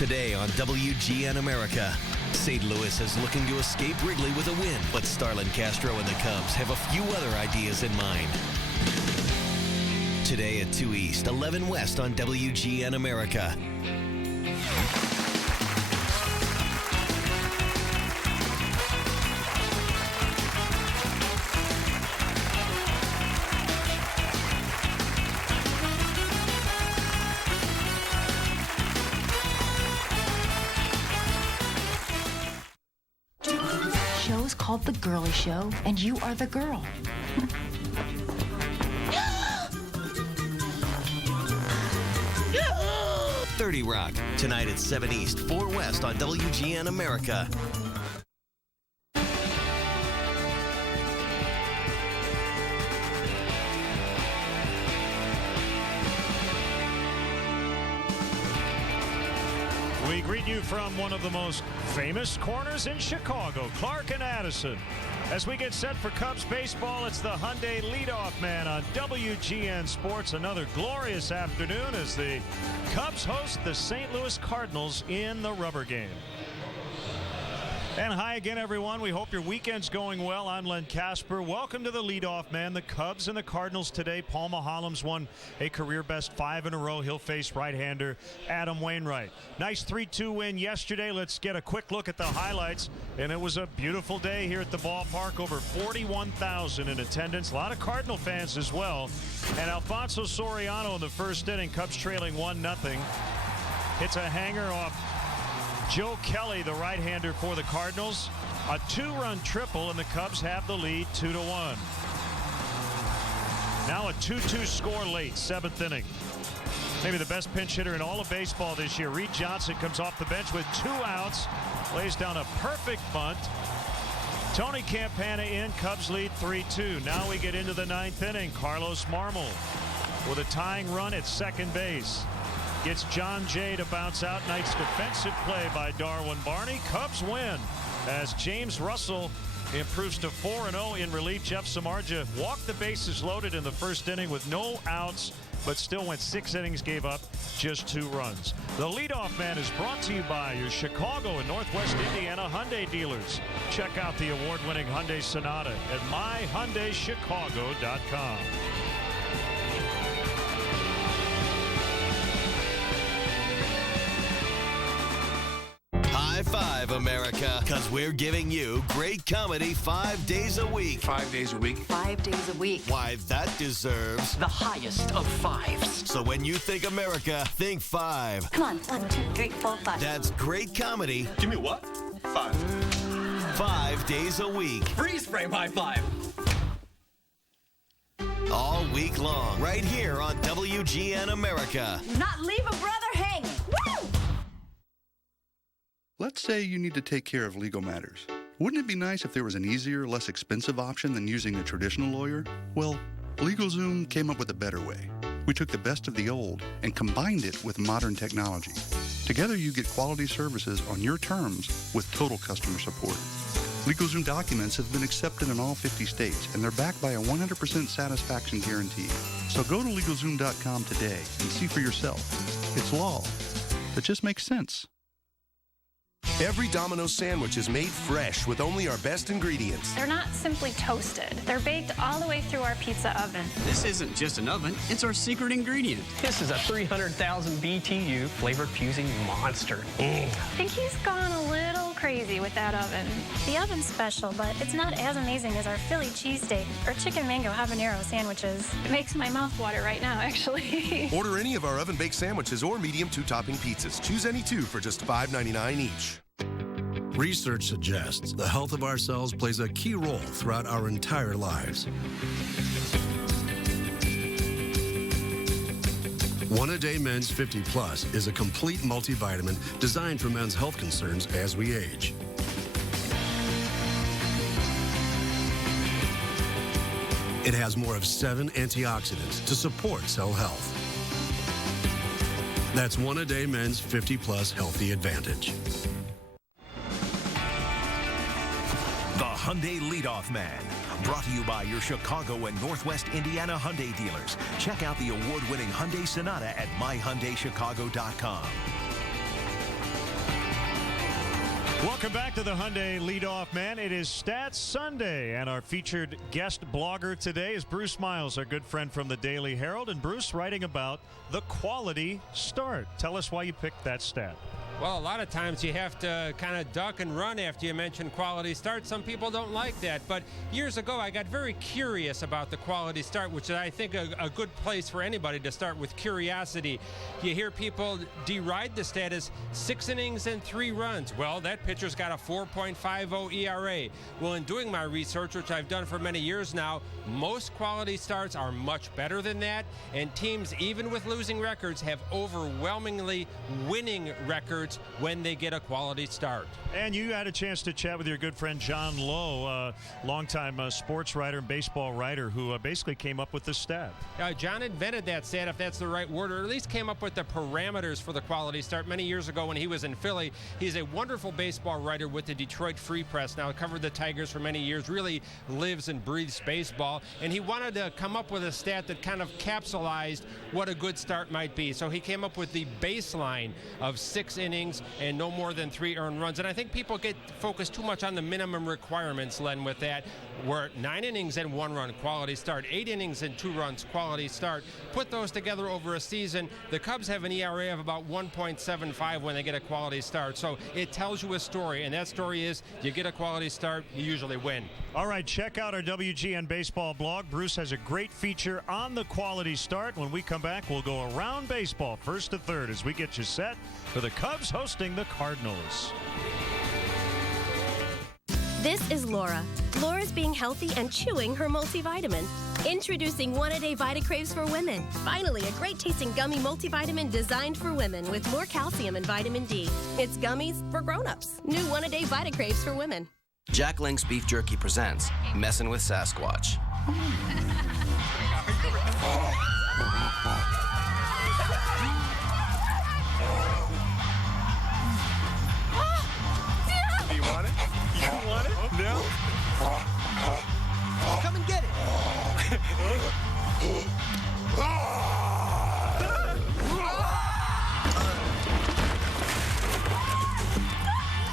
Today on WGN America, St. Louis is looking to escape Wrigley with a win, but Starlin Castro and the Cubs have a few other ideas in mind. Today at 2 East, 11 West on WGN America. Show's called The Girly Show, and you are the girl. 30 Rock, tonight at 7 East, 4 West on WGN America. We greet you from one of the most famous corners in Chicago, Clark and Addison. As we get set for Cubs baseball, it's the Hyundai leadoff man on WGN Sports. Another glorious afternoon as the Cubs host the St. Louis Cardinals in the rubber game. And hi again, everyone. We hope your weekend's going well. I'm Len Casper. Welcome to the leadoff man. The Cubs and the Cardinals today. Paul Maholm's won a career best 5 in a row. He'll face right-hander Adam Wainwright. Nice 3-2 win yesterday. Let's get a quick look at the highlights. And it was a beautiful day here at the ballpark. Over 41,000 in attendance. A lot of Cardinal fans as well. And Alfonso Soriano in the first inning. Cubs trailing 1-0. Hits a hanger off Joe Kelly, the right-hander for the Cardinals. A 2-run triple, and the Cubs have the lead 2-1. Now a 2-2 score late, 7th inning. Maybe the best pinch hitter in all of baseball this year. Reed Johnson comes off the bench with 2 outs, lays down a perfect bunt. Tony Campana in, Cubs lead 3-2. Now we get into the 9th inning. Carlos Marmol with a tying run at second base. Gets John Jay to bounce out. Nice defensive play by Darwin Barney. Cubs win as James Russell improves to 4-0 in relief. Jeff Samardzija walked the bases loaded in the first inning with no outs, but still went 6 innings, gave up just 2 runs. The leadoff man is brought to you by your Chicago and Northwest Indiana Hyundai dealers. Check out the award-winning Hyundai Sonata at myhyundaichicago.com. High five, America, because we're giving you great comedy 5 days a week. 5 days a week? 5 days a week. Why, that deserves the highest of 5s. So when you think America, think 5. Come on, 1, 2, 3, 4, 5. That's great comedy. Give me what? 5. 5 days a week. Freeze frame high five. All week long, right here on WGN America. Not leave a brother hanging. Woo! Let's say you need to take care of legal matters. Wouldn't it be nice if there was an easier, less expensive option than using a traditional lawyer? Well, LegalZoom came up with a better way. We took the best of the old and combined it with modern technology. Together you get quality services on your terms with total customer support. LegalZoom documents have been accepted in all 50 states, and they're backed by a 100% satisfaction guarantee. So go to LegalZoom.com today and see for yourself. It's law that just makes sense. Every Domino's sandwich is made fresh with only our best ingredients. They're not simply toasted. They're baked all the way through our pizza oven. This isn't just an oven, it's our secret ingredient. This is a 300,000 BTU flavor-fusing monster. I think he's gone a little crazy with that oven. The oven's special, but it's not as amazing as our Philly cheesesteak or chicken mango habanero sandwiches. It makes my mouth water right now, actually. Order any of our oven-baked sandwiches or medium 2-topping pizzas. Choose any 2 for just $5.99 each. Research suggests the health of our cells plays a key role throughout our entire lives. One A Day Men's 50 Plus is a complete multivitamin designed for men's health concerns as we age. It has more of 7 antioxidants to support cell health. That's One A Day Men's 50 Plus Healthy Advantage. The Hyundai Leadoff Man, brought to you by your Chicago and Northwest Indiana Hyundai dealers. Check out the award-winning Hyundai Sonata at myhyundaichicago.com. Welcome back to the Hyundai Leadoff Man. It is Stats Sunday, and our featured guest blogger today is Bruce Miles, our good friend from the Daily Herald. And Bruce, writing about the quality start. Tell us why you picked that stat. Well, a lot of times you have to kind of duck and run after you mention quality start. Some people don't like that. But years ago, I got very curious about the quality start, which is, I think, a good place for anybody to start with curiosity. You hear people deride the stat as 6 innings and 3 runs. Well, that pitcher's got a 4.50 ERA. Well, in doing my research, which I've done for many years now, most quality starts are much better than that. And teams, even with losing records, have overwhelmingly winning records when they get a quality start. And you had a chance to chat with your good friend John Lowe, longtime sports writer and baseball writer, who basically came up with this stat. John invented that stat, if that's the right word, or at least came up with the parameters for the quality start many years ago when he was in Philly. He's a wonderful baseball writer with the Detroit Free Press. Now, covered the Tigers for many years, really lives and breathes baseball. And he wanted to come up with a stat that kind of capsulized what a good start might be. So he came up with the baseline of 6 innings and no more than 3 earned runs. And I think people get focused too much on the minimum requirements, Len, with that. We're 9 innings and 1 run, quality start. 8 innings and 2 runs, quality start. Put those together over a season. The Cubs have an ERA of about 1.75 when they get a quality start. So it tells you a story, and that story is you get a quality start, you usually win. All right, check out our WGN baseball blog. Bruce has a great feature on the quality start. When we come back, we'll go around baseball first to third as we get you set for the Cubs hosting the Cardinals. This is Laura. Laura's being healthy and chewing her multivitamin. Introducing One-A-Day VitaCraves for Women. Finally, a great-tasting gummy multivitamin designed for women with more calcium and vitamin D. It's gummies for grown-ups. New One-A-Day VitaCraves for Women. Jack Link's Beef Jerky presents Messin' with Sasquatch. Do you want it? You want it? No? Come and get it.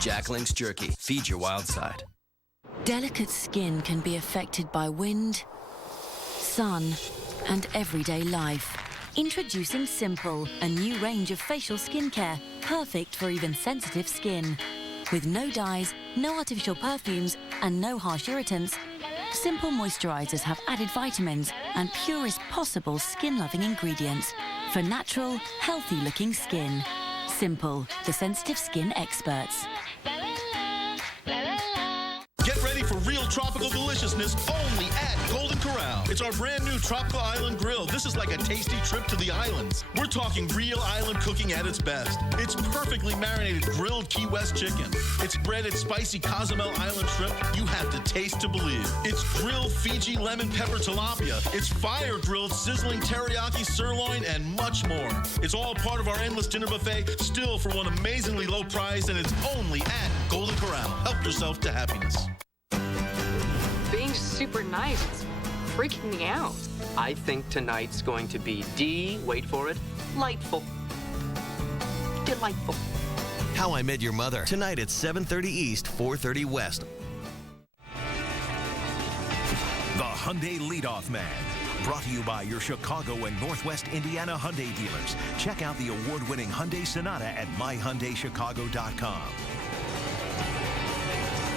Jack Link's Jerky. Feed your wild side. Delicate skin can be affected by wind, sun, and everyday life. Introducing Simple, a new range of facial skincare, perfect for even sensitive skin. With no dyes, no artificial perfumes, and no harsh irritants, Simple moisturizers have added vitamins and purest possible skin-loving ingredients for natural, healthy-looking skin. Simple, the sensitive skin experts. Get ready for real tropical deliciousness only at Golden Corral. It's our brand new Tropical Island Grill. This is like a tasty trip to the islands. We're talking real island cooking at its best. It's perfectly marinated grilled Key West chicken. It's breaded spicy Cozumel Island shrimp you have to taste to believe. It's grilled Fiji lemon pepper tilapia. It's fire grilled sizzling teriyaki sirloin and much more. It's all part of our endless dinner buffet, still for one amazingly low price, and it's only at Golden Corral. Help yourself to happiness. Being super nice is freaking me out. I think tonight's going to be wait for it, delightful. Delightful. How I Met Your Mother. Tonight at 7:30 East, 4:30 West. The Hyundai Leadoff Man. Brought to you by your Chicago and Northwest Indiana Hyundai dealers. Check out the award-winning Hyundai Sonata at myhyundaichicago.com.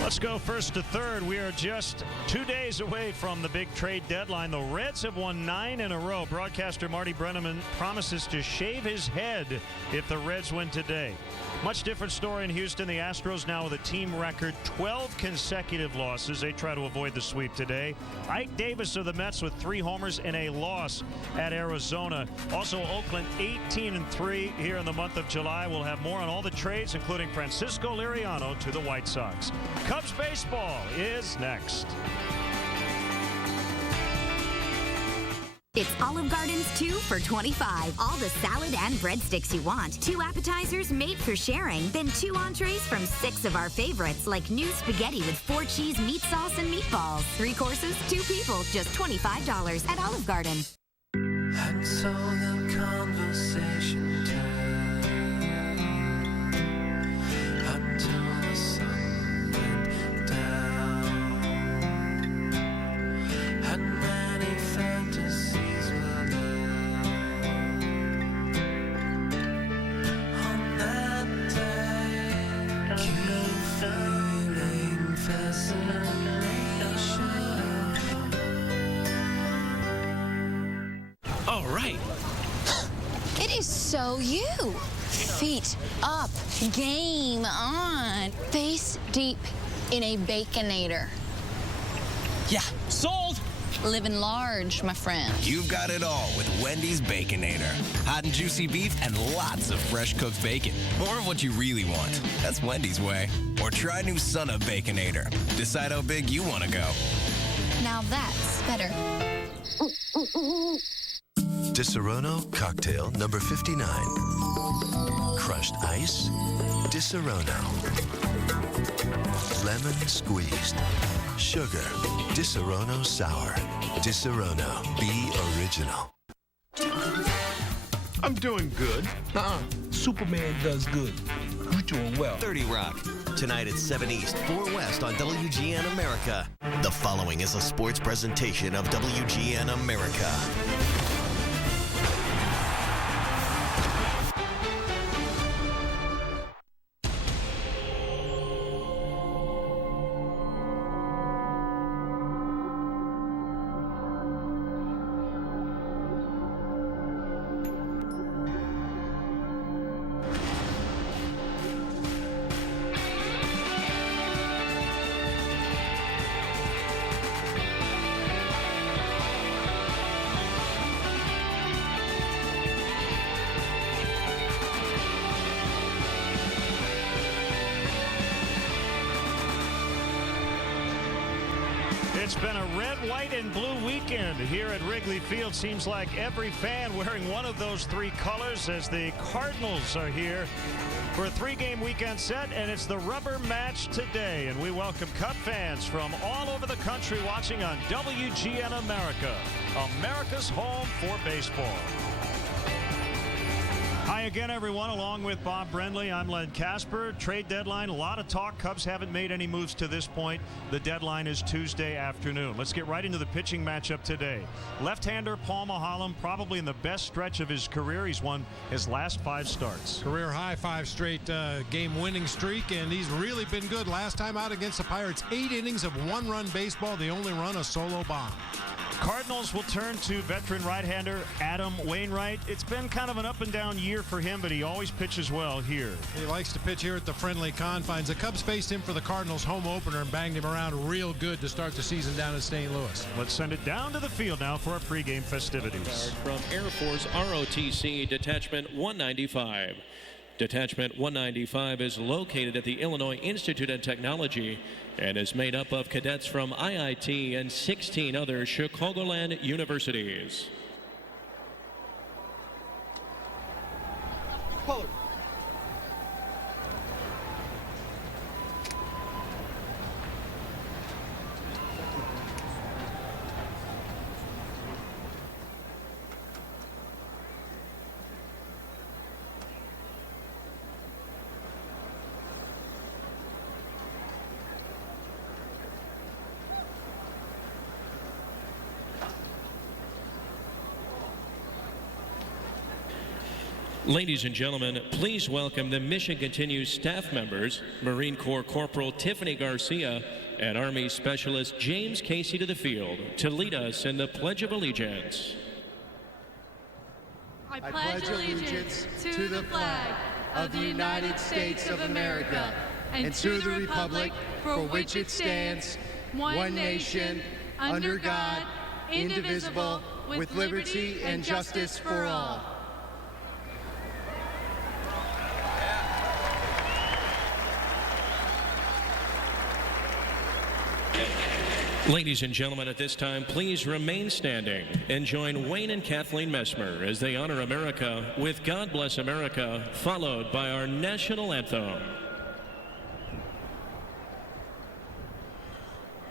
Let's go first to third. We are just 2 days away from the big trade deadline. The Reds have won 9 in a row. Broadcaster Marty Brenneman promises to shave his head if the Reds win today. Much different story in Houston. The Astros now with a team record 12 consecutive losses. They try to avoid the sweep today. Ike Davis of the Mets with 3 homers and a loss at Arizona. Also Oakland 18-3 here in the month of July. We'll have more on all the trades, including Francisco Liriano to the White Sox. Cubs baseball is next. It's Olive Garden's 2 for $25. All the salad and breadsticks you want. 2 appetizers made for sharing. Then 2 entrees from 6 of our favorites, like new spaghetti with 4 cheese meat sauce and meatballs. 3 courses, 2 people, just $25 at Olive Garden. And so the conversation turned until the sun. All right. It is so you. Feet up, game on, face deep in a Baconator. Yeah, sold. Living large, my friend. You've got it all with Wendy's Baconator. Hot and juicy beef and lots of fresh cooked bacon. More of what you really want. That's Wendy's way. Or try new Son of Baconator. Decide how big you want to go. Now that's better. Disaronno cocktail number 59. Crushed ice, Disaronno. Lemon squeezed. Sugar, Disaronno sour. Disaronno, be original. I'm doing good. Superman does good. You're doing well. 30 Rock. Tonight at 7 East, 4 West on WGN America. The following is a sports presentation of WGN America. It's been a red, white, and blue weekend here at Wrigley Field. Seems like every fan wearing one of those three colors as the Cardinals are here for a three-game weekend set, and it's the rubber match today. And we welcome Cub fans from all over the country watching on WGN America, America's home for baseball. Hi again, everyone. Along with Bob Brenly, I'm Len Casper. Trade deadline, a lot of talk. Cubs haven't made any moves to this point. The deadline is Tuesday afternoon. Let's get right into the pitching matchup today. Left-hander Paul Maholm, probably in the best stretch of his career. He's won his last 5 starts. Career high 5 straight game winning streak, and he's really been good. Last time out against the Pirates, 8 innings of 1-run baseball. The only run, a solo bomb. Cardinals will turn to veteran right-hander Adam Wainwright. It's been kind of an up-and-down year for him, but he always pitches well here. He likes to pitch here at the friendly confines. The Cubs faced him for the Cardinals home opener and banged him around real good to start the season down in St. Louis. Let's send it down to the field now for our pregame festivities. From Air Force ROTC Detachment 195. Detachment 195 is located at the Illinois Institute of Technology and is made up of cadets from IIT and 16 other Chicagoland universities. Color. Ladies and gentlemen, please welcome the Mission Continues staff members, Marine Corps Corporal Tiffany Garcia and Army Specialist James Casey to the field to lead us in the Pledge of Allegiance. I pledge allegiance to the flag of the United States of America and to the republic for which it stands, one nation, under God, indivisible, with liberty and justice for all. Ladies and gentlemen, at this time, please remain standing and join Wayne and Kathleen Messmer as they honor America with God Bless America, followed by our national anthem.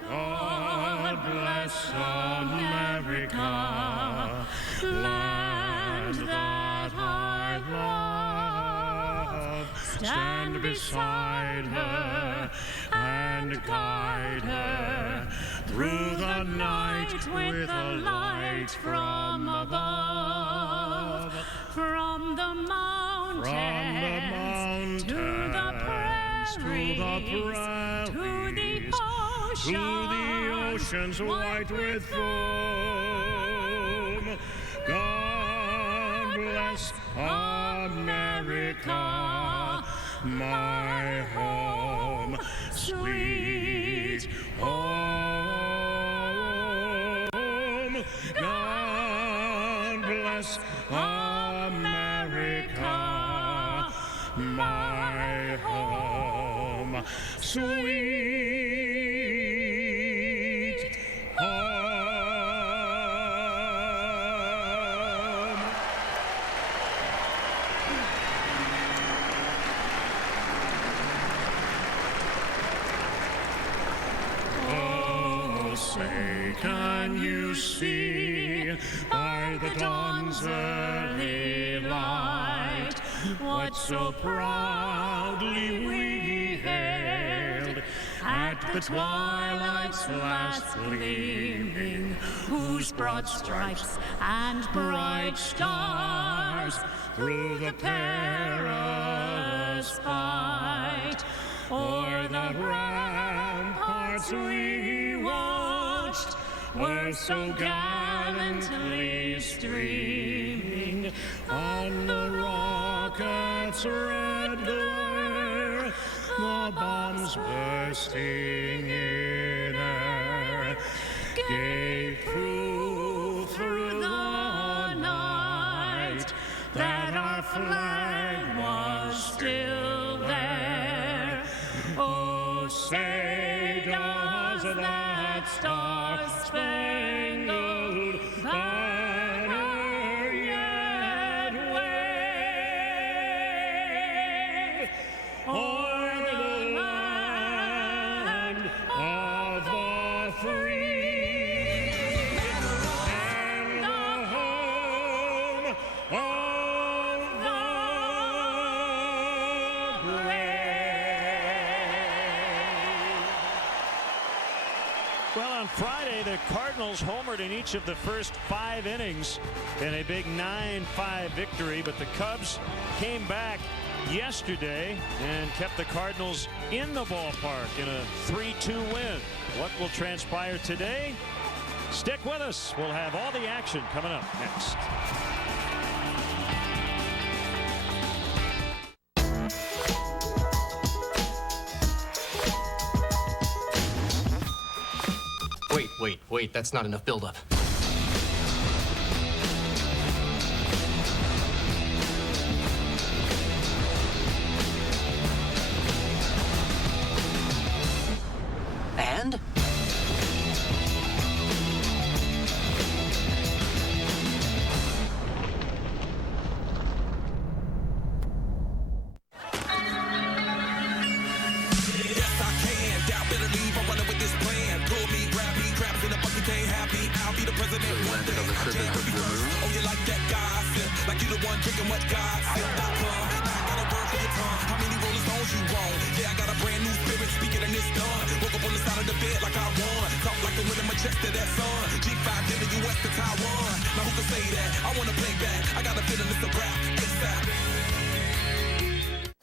God bless America, land that I love. Stand beside her and guide her through the night with a light from above. From the mountains to the prairies, to the to the oceans white with foam. God bless America, my home, sweet home. God bless America, my home, sweet home. Oh, say, can you see by the dawn's early light what so proudly we hailed at the twilight's last gleaming, whose broad stripes and bright stars through the perilous fight o'er the ramparts we watched were so gallantly streaming on the rocket's red glare, the bombs bursting in air gave proof through the night that our flag was still there. Oh, say does that star-spangled banner yet wave o'er the land of the free and the home of the brave? Well, on Friday, the Cardinals homered in each of the first 5 innings in a big 9-5 victory, but the Cubs came back yesterday and kept the Cardinals in the ballpark in a 3-2 win. What will transpire today? Stick with us. We'll have all the action coming up next. Wait, that's not enough buildup. And?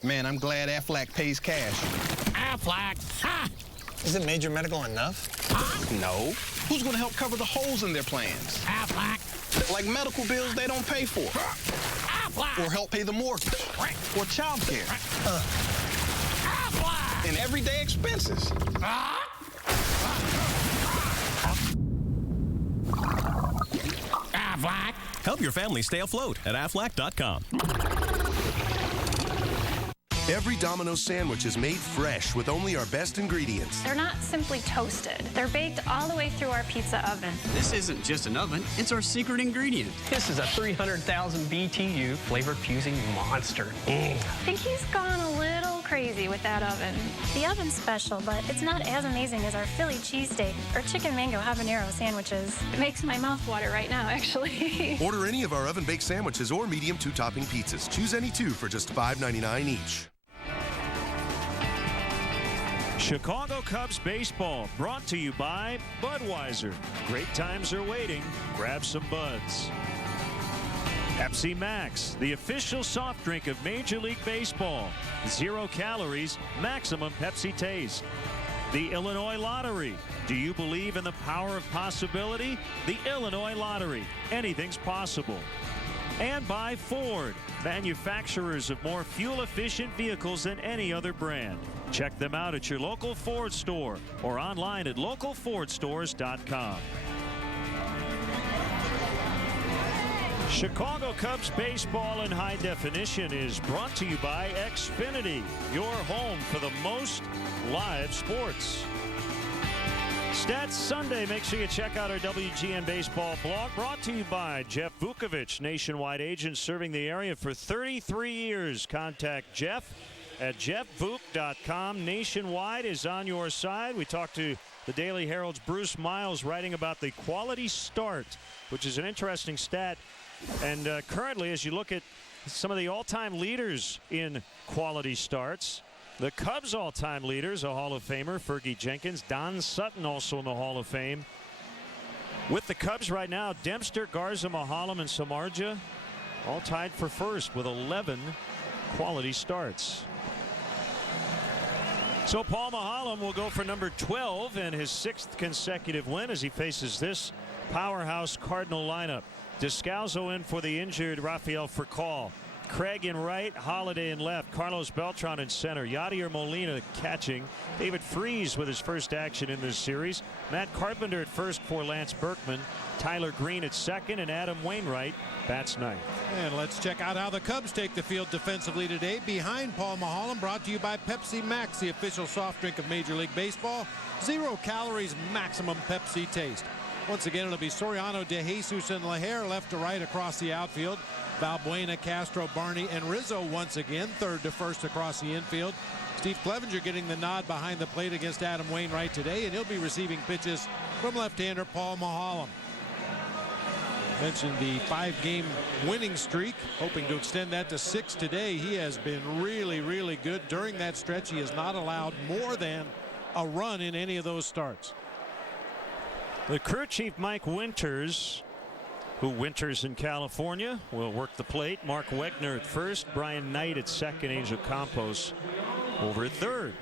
Man, I'm glad Aflac pays cash. Aflac? Ha! Isn't Major Medical enough? No. Who's going to help cover the holes in their plans? Aflac. Like medical bills they don't pay for. Aflac. Or help pay the mortgage. Or child care. Aflac. And everyday expenses. Aflac. Help your family stay afloat at Aflac.com. Every Domino's sandwich is made fresh with only our best ingredients. They're not simply toasted. They're baked all the way through our pizza oven. This isn't just an oven, it's our secret ingredient. This is a 300,000 BTU flavor-fusing monster. I think he's gone a little crazy with that oven. The oven's special, but it's not as amazing as our Philly cheesesteak or chicken mango habanero sandwiches. It makes my mouth water right now, actually. Order any of our oven-baked sandwiches or medium 2-topping pizzas. Choose any 2 for just $5.99 each. Chicago Cubs baseball brought to you by Budweiser. Great times are waiting. Grab some buds. Pepsi Max, the official soft drink of Major League Baseball. 0 calories, maximum Pepsi taste. The Illinois Lottery. Do you believe in the power of possibility? The Illinois Lottery. Anything's possible. And by Ford, manufacturers of more fuel-efficient vehicles than any other brand. Check them out at your local Ford store or online at localfordstores.com. Chicago Cubs baseball in high definition is brought to you by Xfinity, your home for the most live sports. Stats Sunday. Make sure you check out our WGN baseball blog, brought to you by Jeff Vukovich, nationwide agent serving the area for 33 years. Contact Jeff at jeffvuk.com. Nationwide is on your side. We talked to the Daily Herald's Bruce Miles writing about the quality start, which is an interesting stat. And currently, as you look at some of the all-time leaders in quality starts, the Cubs' all-time leaders, a Hall of Famer, Fergie Jenkins, Don Sutton also in the Hall of Fame. With the Cubs right now, Dempster, Garza, Mahalam, and Samardzija all tied for first with 11 quality starts. So Paul Mahalam will go for number 12 and his 6th consecutive win as he faces this powerhouse Cardinal lineup. Descalso in for the injured Rafael Furcal. Craig in right, Holiday in left, Carlos Beltran in center, Yadier Molina catching, David Freese with his first action in this series, Matt Carpenter at first for Lance Berkman, Tyler Green at second, and Adam Wainwright bats ninth. And let's check out how the Cubs take the field defensively today. Behind Paul Mahalam, brought to you by Pepsi Max, the official soft drink of Major League Baseball. 0 calories, maximum Pepsi taste. Once again, it'll be Soriano, De Jesus, and Laher left to right across the outfield. Valbuena, Castro, Barney, and Rizzo once again, third to first across the infield. Steve Clevenger getting the nod behind the plate against Adam Wainwright today, and he'll be receiving pitches from left-hander Paul Mahalam. Mentioned the 5-game winning streak, hoping to extend that to 6 today. He has been really, really good during that stretch. He has not allowed more than a run in any of those starts. The crew chief Mike Winters, who winters in California, will work the plate. Mark Wegner at first, Brian Knight at second, Angel Campos over at third.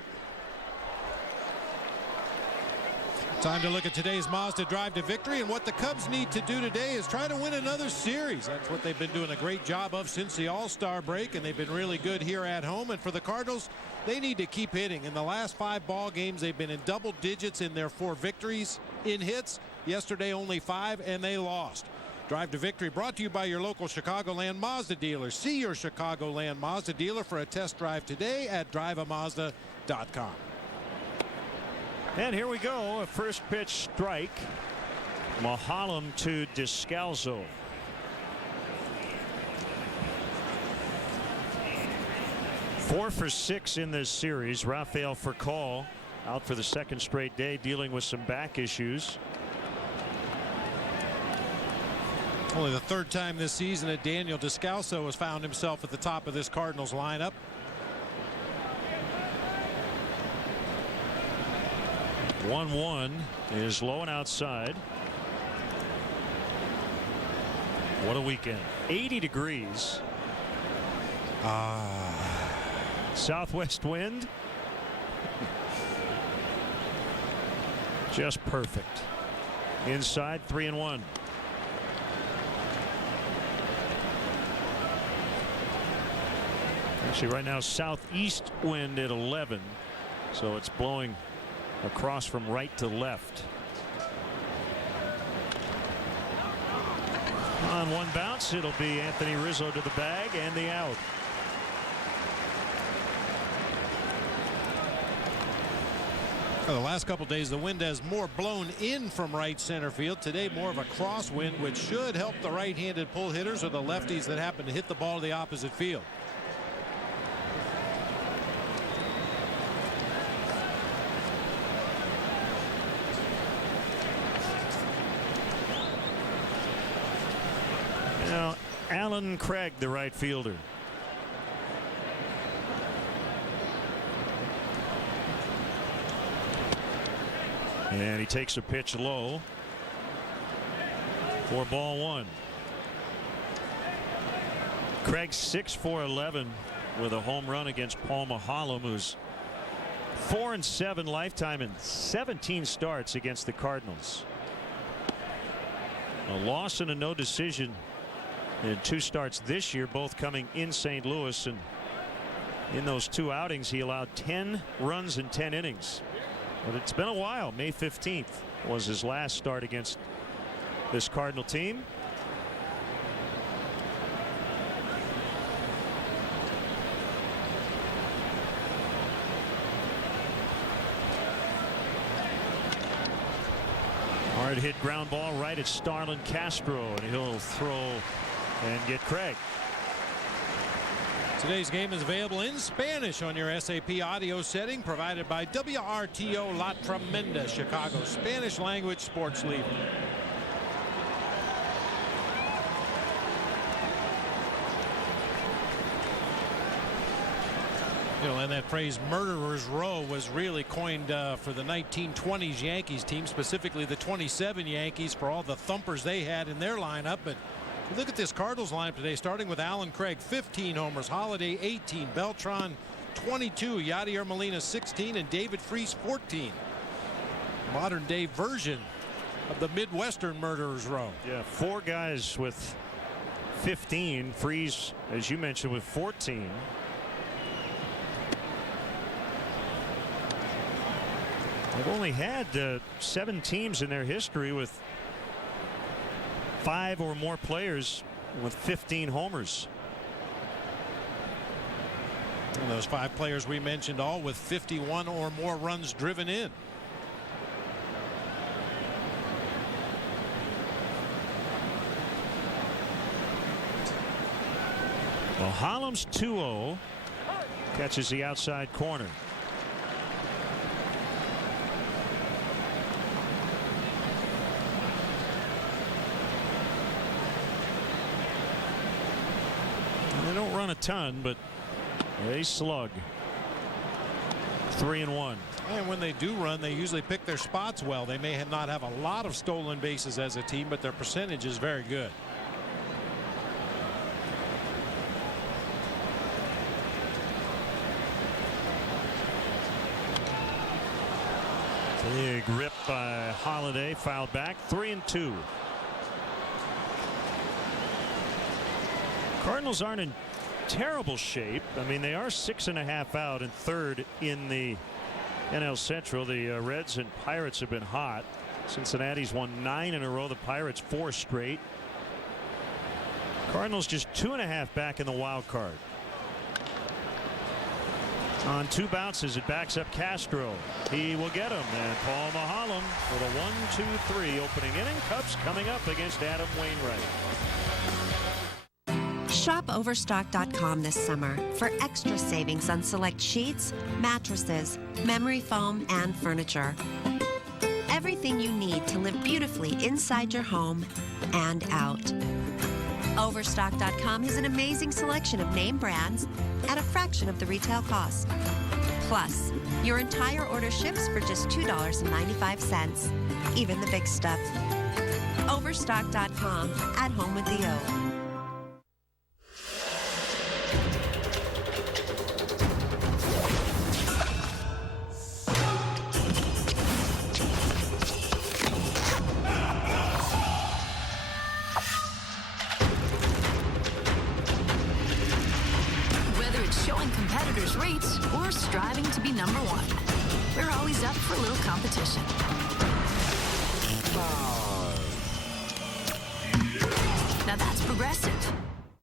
Time to look at today's Mazda drive to victory, and what the Cubs need to do today is try to win another series. That's what they've been doing a great job of since the All-Star break, and they've been really good here at home. And for the Cardinals, they need to keep hitting. In the last 5 ball games, they've been in double digits in their 4 victories in hits. Yesterday only 5, and they lost. Drive to victory brought to you by your local Chicagoland Mazda dealer. See your Chicagoland Mazda dealer for a test drive today at driveamazda.com. And here we go, a first pitch strike. Mahalam to Descalso. Four for 6 in this series. Rafael Furcal out for the 2nd straight day, dealing with some back issues. Only the 3rd time this season that Daniel Descalso has found himself at the top of this Cardinals lineup. One is low and outside. What a weekend. 80 degrees. Southwest wind. Just perfect. Inside, 3-1. Actually, right now, southeast wind at 11. So it's blowing across from right to left. On one bounce, it'll be Anthony Rizzo to the bag and the out. Well, the last couple days, the wind has more blown in from right center field. Today, more of a crosswind, which should help the right-handed pull hitters or the lefties that happen to hit the ball to the opposite field. Now, Alan Craig, the right fielder. And he takes a pitch low for ball 1. Craig 6 for 11 with a home run against Paul Mahalam, who's 4-7 lifetime and 17 starts against the Cardinals. A loss and a no decision in 2 starts this year, both coming in St. Louis, and in those 2 outings he allowed 10 runs in 10 innings. But it's been a while. May 15th was his last start against this Cardinal team. Hard hit ground ball right at Starlin Castro, and he'll throw and get Craig. Today's game is available in Spanish on your SAP audio setting, provided by WRTO La Tremenda, Chicago's Spanish language sports leader. You know, and that phrase "murderer's row" was really coined for the 1920s Yankees team, specifically the 27 Yankees, for all the thumpers they had in their lineup. But look at this Cardinals lineup today, starting with Alan Craig, 15 homers, Holiday 18, Beltran 22, Yadier Molina 16, and David Freese 14. Modern day version of the Midwestern murderer's row. Yeah, 4 guys with 15. Freese, as you mentioned, with 14. They've only had 7 teams in their history with 5 or more players with 15 homers. And those 5 players we mentioned, all with 51 or more runs driven in. Well, Hollums 2-0 catches the outside corner. They don't run a ton, but they slug. 3-1. And when they do run, they usually pick their spots well. They may not have a lot of stolen bases as a team, but their percentage is very good. Big rip by Holiday, fouled back. 3-2. Cardinals aren't in terrible shape. I mean, they are 6.5 out and 3rd in the NL Central. The Reds and Pirates have been hot. Cincinnati's won 9 in a row. The Pirates 4 straight. Cardinals just 2.5 back in the wild card. On 2 bounces, it backs up Castro. He will get him. And Paul Maholm with a 1-2-3 opening inning. Cubs coming up against Adam Wainwright. Shop Overstock.com this summer for extra savings on select sheets, mattresses, memory foam, and furniture. Everything you need to live beautifully inside your home and out. Overstock.com has an amazing selection of name brands at a fraction of the retail cost. Plus, your entire order ships for just $2.95, even the big stuff. Overstock.com, at home with the O. Rates or striving to be number 1. We're always up for a little competition. Now that's Progressive.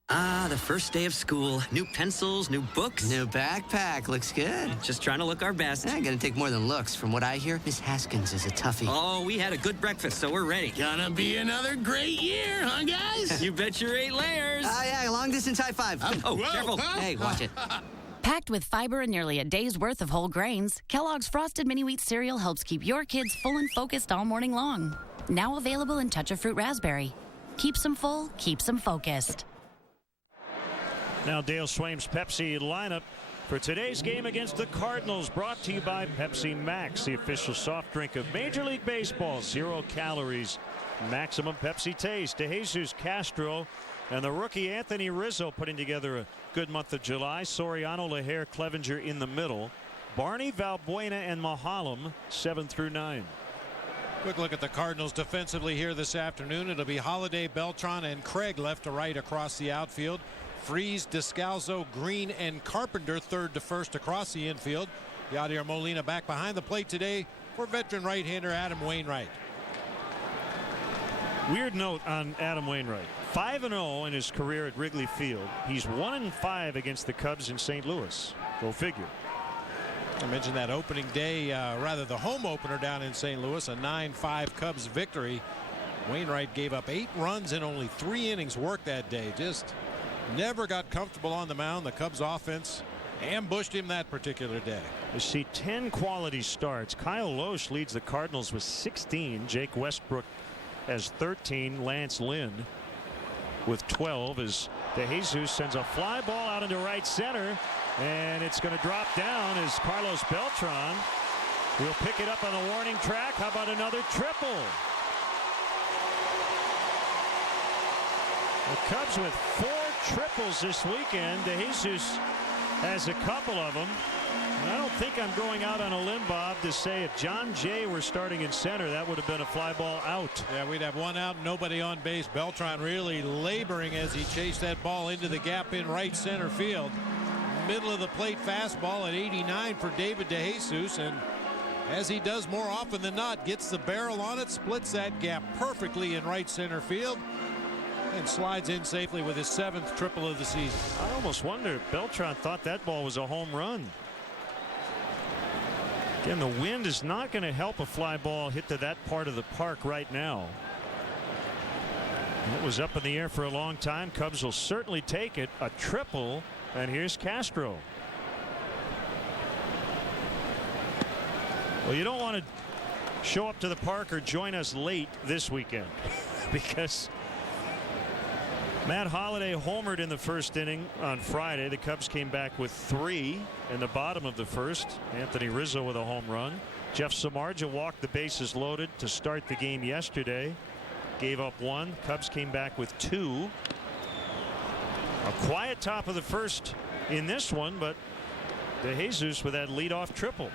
Ah, the first day of school. New pencils, new books. New backpack. Looks good. Just trying to look our best. Gonna take more than looks. From what I hear, Miss Haskins is a toughie. Oh, we had a good breakfast, so we're ready. Gonna be another great year, huh, guys? You bet your 8 layers. Yeah, long distance high five. Oh, careful. Hey, watch it. Packed with fiber and nearly a day's worth of whole grains, Kellogg's Frosted Mini Wheat cereal helps keep your kids full and focused all morning long. Now available in Touch of Fruit Raspberry. Keeps them full, keeps them focused. Now Dale Swaim's Pepsi lineup for today's game against the Cardinals, brought to you by Pepsi Max, the official soft drink of Major League Baseball. 0 calories, maximum Pepsi taste. DeJesus Castro and the rookie Anthony Rizzo putting together a good month of July. Soriano, LaHare, Clevenger in the middle. Barney, Valbuena, and Mahalam 7 through 9. Quick look at the Cardinals defensively here this afternoon. It'll be Holiday, Beltran, and Craig left to right across the outfield. Freese, Descalso, Green, and Carpenter third to first across the infield. Yadier Molina back behind the plate today for veteran right-hander Adam Wainwright. Weird note on Adam Wainwright. 5-0 in his career at Wrigley Field. He's 1-5 against the Cubs in St. Louis. Go figure. I mentioned that opening day, rather the home opener down in St. Louis, a 9-5 Cubs victory. Wainwright gave up 8 runs in only 3 innings worked that day. Just never got comfortable on the mound. The Cubs offense ambushed him that particular day. You see 10 quality starts. Kyle Loesch leads the Cardinals with 16. Jake Westbrook has 13. Lance Lynn with 12 as De Jesus sends a fly ball out into right center, and it's going to drop down as Carlos Beltran will pick it up on the warning track. How about another triple? The Cubs with 4 triples this weekend. De Jesus has a couple of them. I don't think I'm going out on a limb, Bob, to say if John Jay were starting in center, that would have been a fly ball out. Yeah, we'd have 1 out, nobody on base. Beltran really laboring as he chased that ball into the gap in right center field. Middle of the plate fastball at 89 for David De Jesus, and as he does more often than not, gets the barrel on it, splits that gap perfectly in right center field, and slides in safely with his 7th triple of the season. I almost wonder if Beltran thought that ball was a home run. Again, the wind is not going to help a fly ball hit to that part of the park right now. It was up in the air for a long time. Cubs will certainly take it. A triple, and here's Castro. Well, you don't want to show up to the park or join us late this weekend because Matt Holliday homered in the first inning on Friday. The Cubs came back with 3 in the bottom of the first. Anthony Rizzo with a home run. Jeff Samardzija walked the bases loaded to start the game yesterday. Gave up 1. Cubs came back with 2. A quiet top of the first in this one, but De Jesus with that leadoff triple.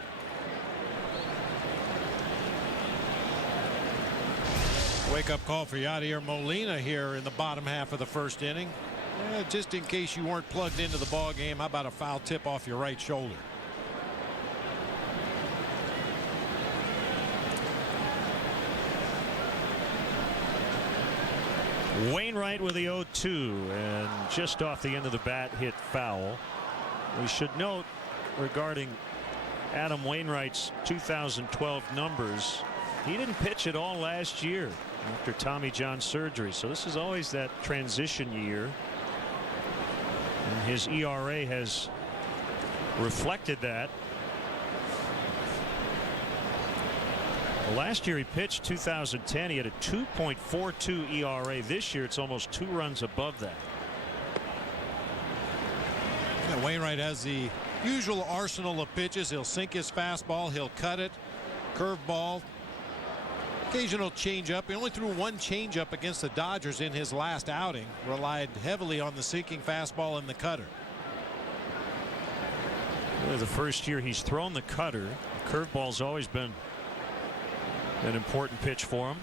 Wake-up call for Yadier Molina here in the bottom half of the first inning. Just in case you weren't plugged into the ball game, how about a foul tip off your right shoulder? Wainwright with the 0-2, and just off the end of the bat hit foul. We should note regarding Adam Wainwright's 2012 numbers, he didn't pitch at all last year after Tommy John surgery, so this is always that transition year, and his ERA has reflected that. Last year he pitched 2010. He had a 2.42 ERA. This year it's almost 2 runs above that. Yeah, Wainwright has the usual arsenal of pitches. He'll sink his fastball, he'll cut it, curveball, occasional changeup. He only threw 1 changeup against the Dodgers in his last outing. Relied heavily on the sinking fastball and the cutter. Really the first year he's thrown the cutter. The curveball's always been an important pitch for him.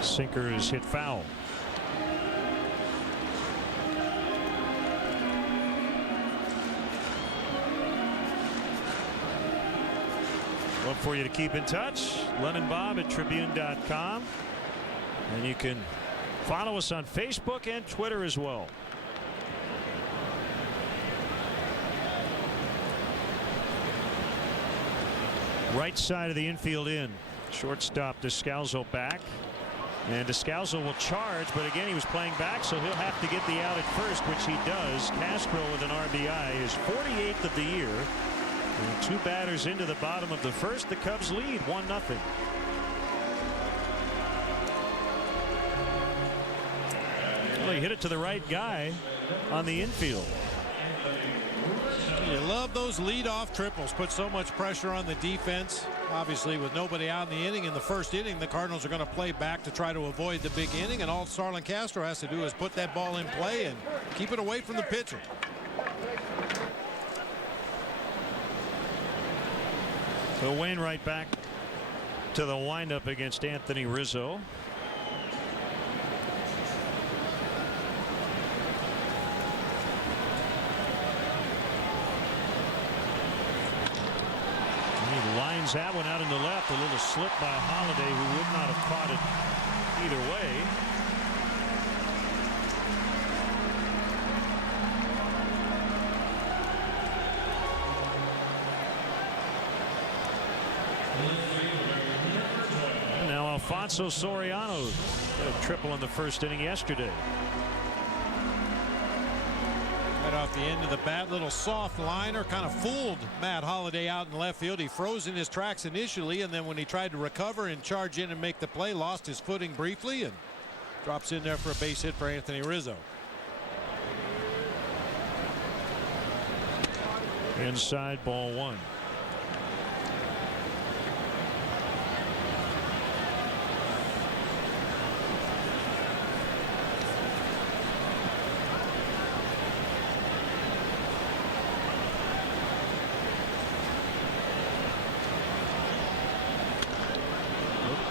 Sinker is hit foul. Look for you to keep in touch. Len and Bob at Tribune.com. And you can follow us on Facebook and Twitter as well. Right side of the infield in. Shortstop Descalso back. And Descalso will charge, but again he was playing back, so he'll have to get the out at first, which he does. Castro with an RBI, his 48th of the year. And 2 batters into the bottom of the first. The Cubs lead 1-0. Well, he hit it to the right guy on the infield. You love those leadoff triples. Put so much pressure on the defense. Obviously, with nobody out in the inning in the first inning, the Cardinals are going to play back to try to avoid the big inning, and all Starlin Castro has to do is put that ball in play and keep it away from the pitcher. So Wainwright back to the windup against Anthony Rizzo. He lines that one out in the left. A little slip by Holiday, who would not have caught it either way. And now Alfonso Soriano had a triple in the first inning yesterday. Right off the end of the bat, little soft liner kind of fooled Matt Holliday out in left field. He froze in his tracks initially, and then when he tried to recover and charge in and make the play, lost his footing briefly and drops in there for a base hit for Anthony Rizzo. Inside, ball one.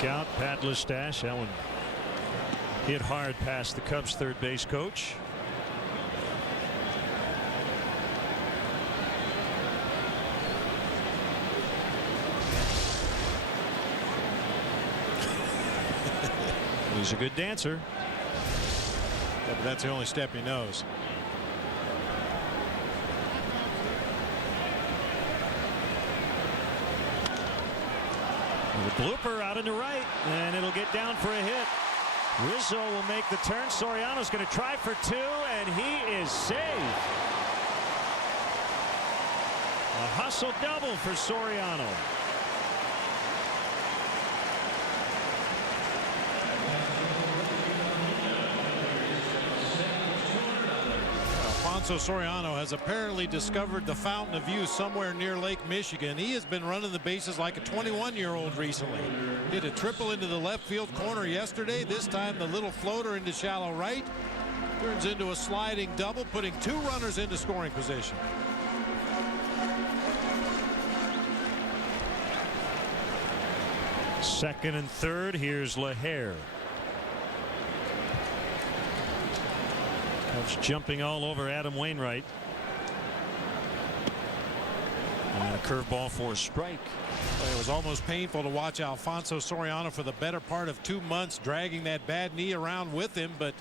Out Pat Listash. That one hit hard past the Cubs third base coach. He's a good dancer. Yeah, but that's the only step he knows. The blooper out into right, and it'll get down for a hit. Rizzo will make the turn. Soriano's going to try for two, and he is safe. A hustle double for Soriano. Alfonso Soriano has apparently discovered the fountain of youth somewhere near Lake Michigan. He has been running the bases like a 21-year-old recently. Hit a triple into the left field corner yesterday. This time the little floater into shallow right turns into a sliding double, putting two runners into scoring position. Second and third. Here's LaHare. Cubs jumping all over Adam Wainwright. And a curveball for a strike. It was almost painful to watch Alfonso Soriano for the better part of 2 months, dragging that bad knee around with him, but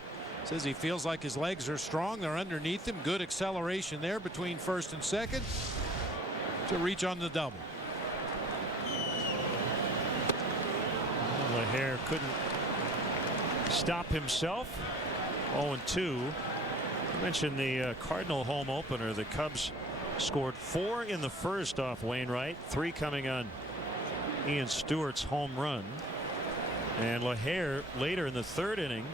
says he feels like his legs are strong. They're underneath him. Good acceleration there between first and second to reach on the double. LaHare couldn't stop himself. 0-2. I mentioned the Cardinal home opener. The Cubs scored 4 in the first off Wainwright, 3 coming on Ian Stewart's home run. And LaHare later in the third inning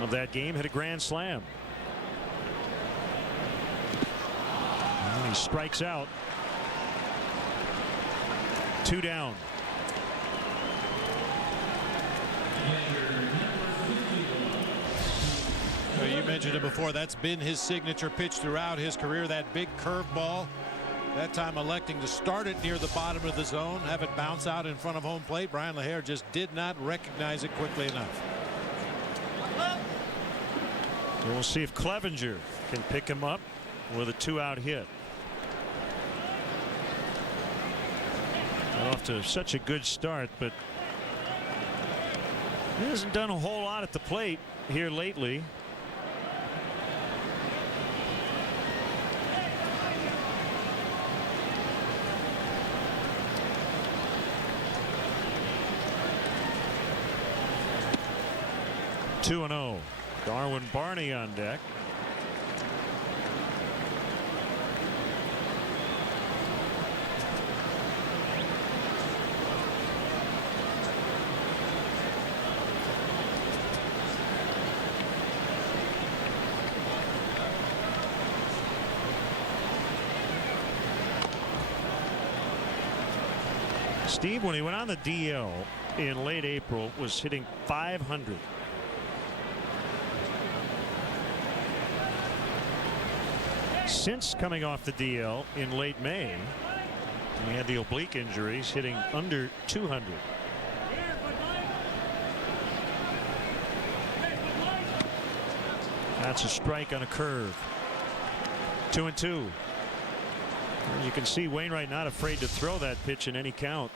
of that game hit a grand slam. And he strikes out. 2 down. You mentioned it before. That's been his signature pitch throughout his career, that big curveball. That time electing to start it near the bottom of the zone, have it bounce out in front of home plate. Brian LaHare just did not recognize it quickly enough. We'll see if Clevenger can pick him up with a 2-out hit. Off to such a good start, but he hasn't done a whole lot at the plate here lately. (2-0). Darwin Barney on deck. Steve, when he went on the DL in late April, was hitting .500. since coming off the DL in late May. He had the oblique injuries, hitting under 200. That's a strike on a curve. 2-2. You can see Wainwright not afraid to throw that pitch in any count.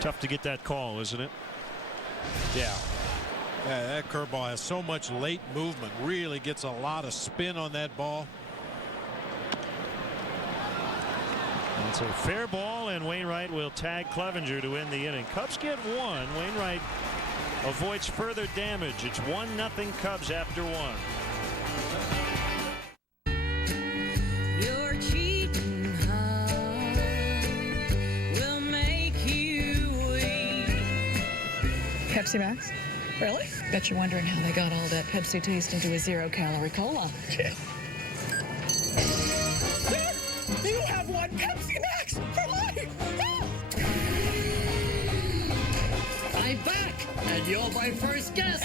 Tough to get that call, isn't it? Yeah. Yeah, that curveball has so much late movement. Really gets a lot of spin on that ball. It's a fair ball, and Wainwright will tag Clevenger to end the inning. Cubs get one. Wainwright avoids further damage. It's 1-0 Cubs after one. Your cheating heart will make you weak. Pepsi Max? Really? Bet you're wondering how they got all that Pepsi taste into a 0-calorie cola. Yeah. You have one Pepsi Max for life! I'm back, and you're my first guest.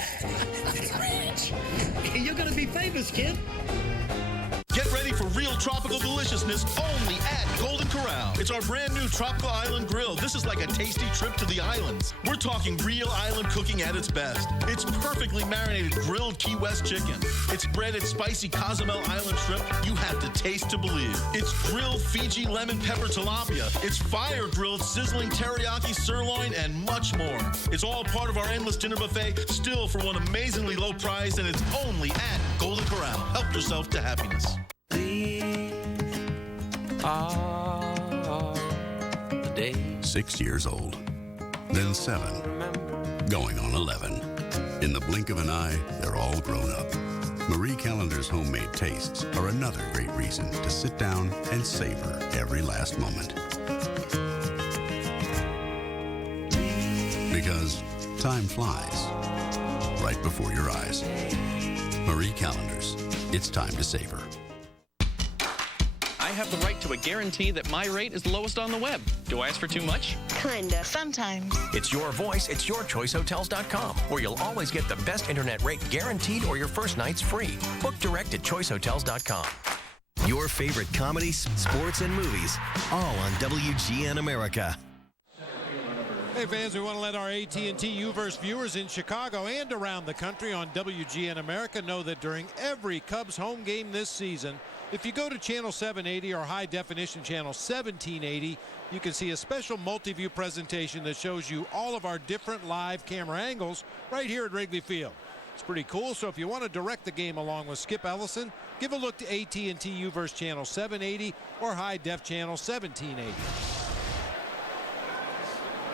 It's rich. You're gonna be famous, kid. Get ready for real tropical deliciousness only at Golden Corral. It's our brand new Tropical Island Grill. This is like a tasty trip to the islands. We're talking real island cooking at its best. It's perfectly marinated grilled Key West chicken. It's breaded spicy Cozumel Island shrimp you have to taste to believe. It's grilled Fiji lemon pepper tilapia. It's fire grilled sizzling teriyaki sirloin and much more. It's all part of our endless dinner buffet, still for one amazingly low price, and it's only at Golden Corral. Help yourself to happiness. The day. 6 years old, then 7, going on 11. In the blink of an eye, they're all grown up. Marie Callender's homemade tastes are another great reason to sit down and savor every last moment. Because time flies right before your eyes. Marie Callender's, it's time to savor. I have the right to a guarantee that my rate is the lowest on the web. Do I ask for too much? Kinda. Sometimes. It's your voice, it's yourchoicehotels.com, where you'll always get the best internet rate guaranteed or your first night's free. Book direct at choicehotels.com. Your favorite comedies, sports, and movies, all on WGN America. Hey fans, we want to let our AT&T U-verse viewers in Chicago and around the country on WGN America know that during every Cubs home game this season, if you go to channel 780 or high definition channel 1780, you can see a special multi-view presentation that shows you all of our different live camera angles right here at Wrigley Field. It's pretty cool, so if you want to direct the game along with Skip Ellison, give a look to AT&T U-verse channel 780 or high def channel 1780.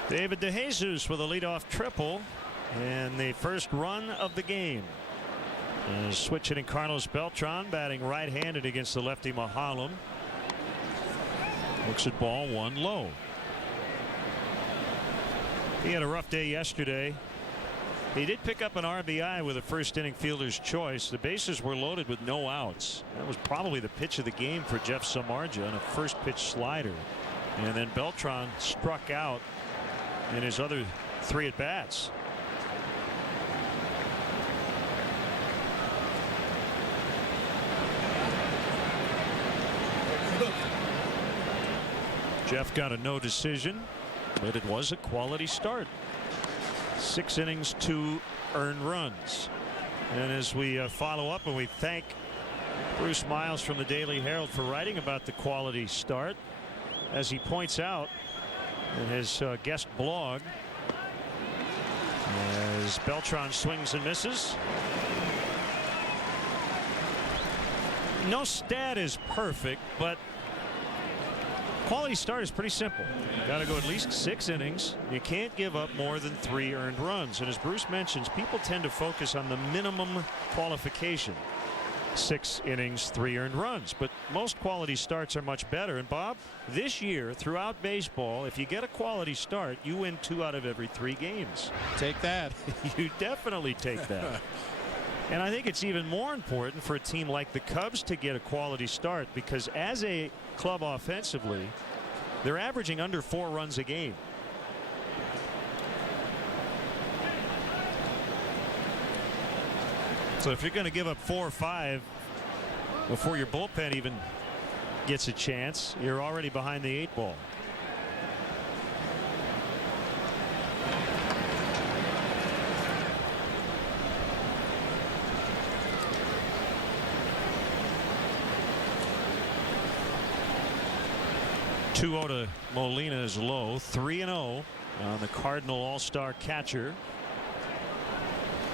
David DeJesus with a leadoff triple and the first run of the game. Switch hitting Carlos Beltran batting right-handed against the lefty Mahalam. Looks at ball one low. He had a rough day yesterday. He did pick up an RBI with a first inning fielder's choice. The bases were loaded with no outs. That was probably the pitch of the game for Jeff Samardzija on a first pitch slider. And then Beltran struck out in his other 3 at bats. Jeff got a no decision, but it was a quality start. 6 innings, 2 earned runs. And as we follow up, and we thank Bruce Miles from the Daily Herald for writing about the quality start, as he points out in his guest blog, as Beltran swings and misses. No stat is perfect, but quality start is pretty simple. You got to go at least 6 innings. You can't give up more than 3 earned runs. And as Bruce mentions, people tend to focus on the minimum qualification. 6 innings, 3 earned runs. But most quality starts are much better. And Bob, this year throughout baseball, if you get a quality start, you win 2 out of every 3 games. Take that. You definitely take that. And I think it's even more important for a team like the Cubs to get a quality start, because as a club offensively, they're averaging under 4 runs a game. So if you're going to give up 4 or 5 before your bullpen even gets a chance, you're already behind the 8 ball. .2-0 to Molina is low. 3-0 on the Cardinal All-Star catcher.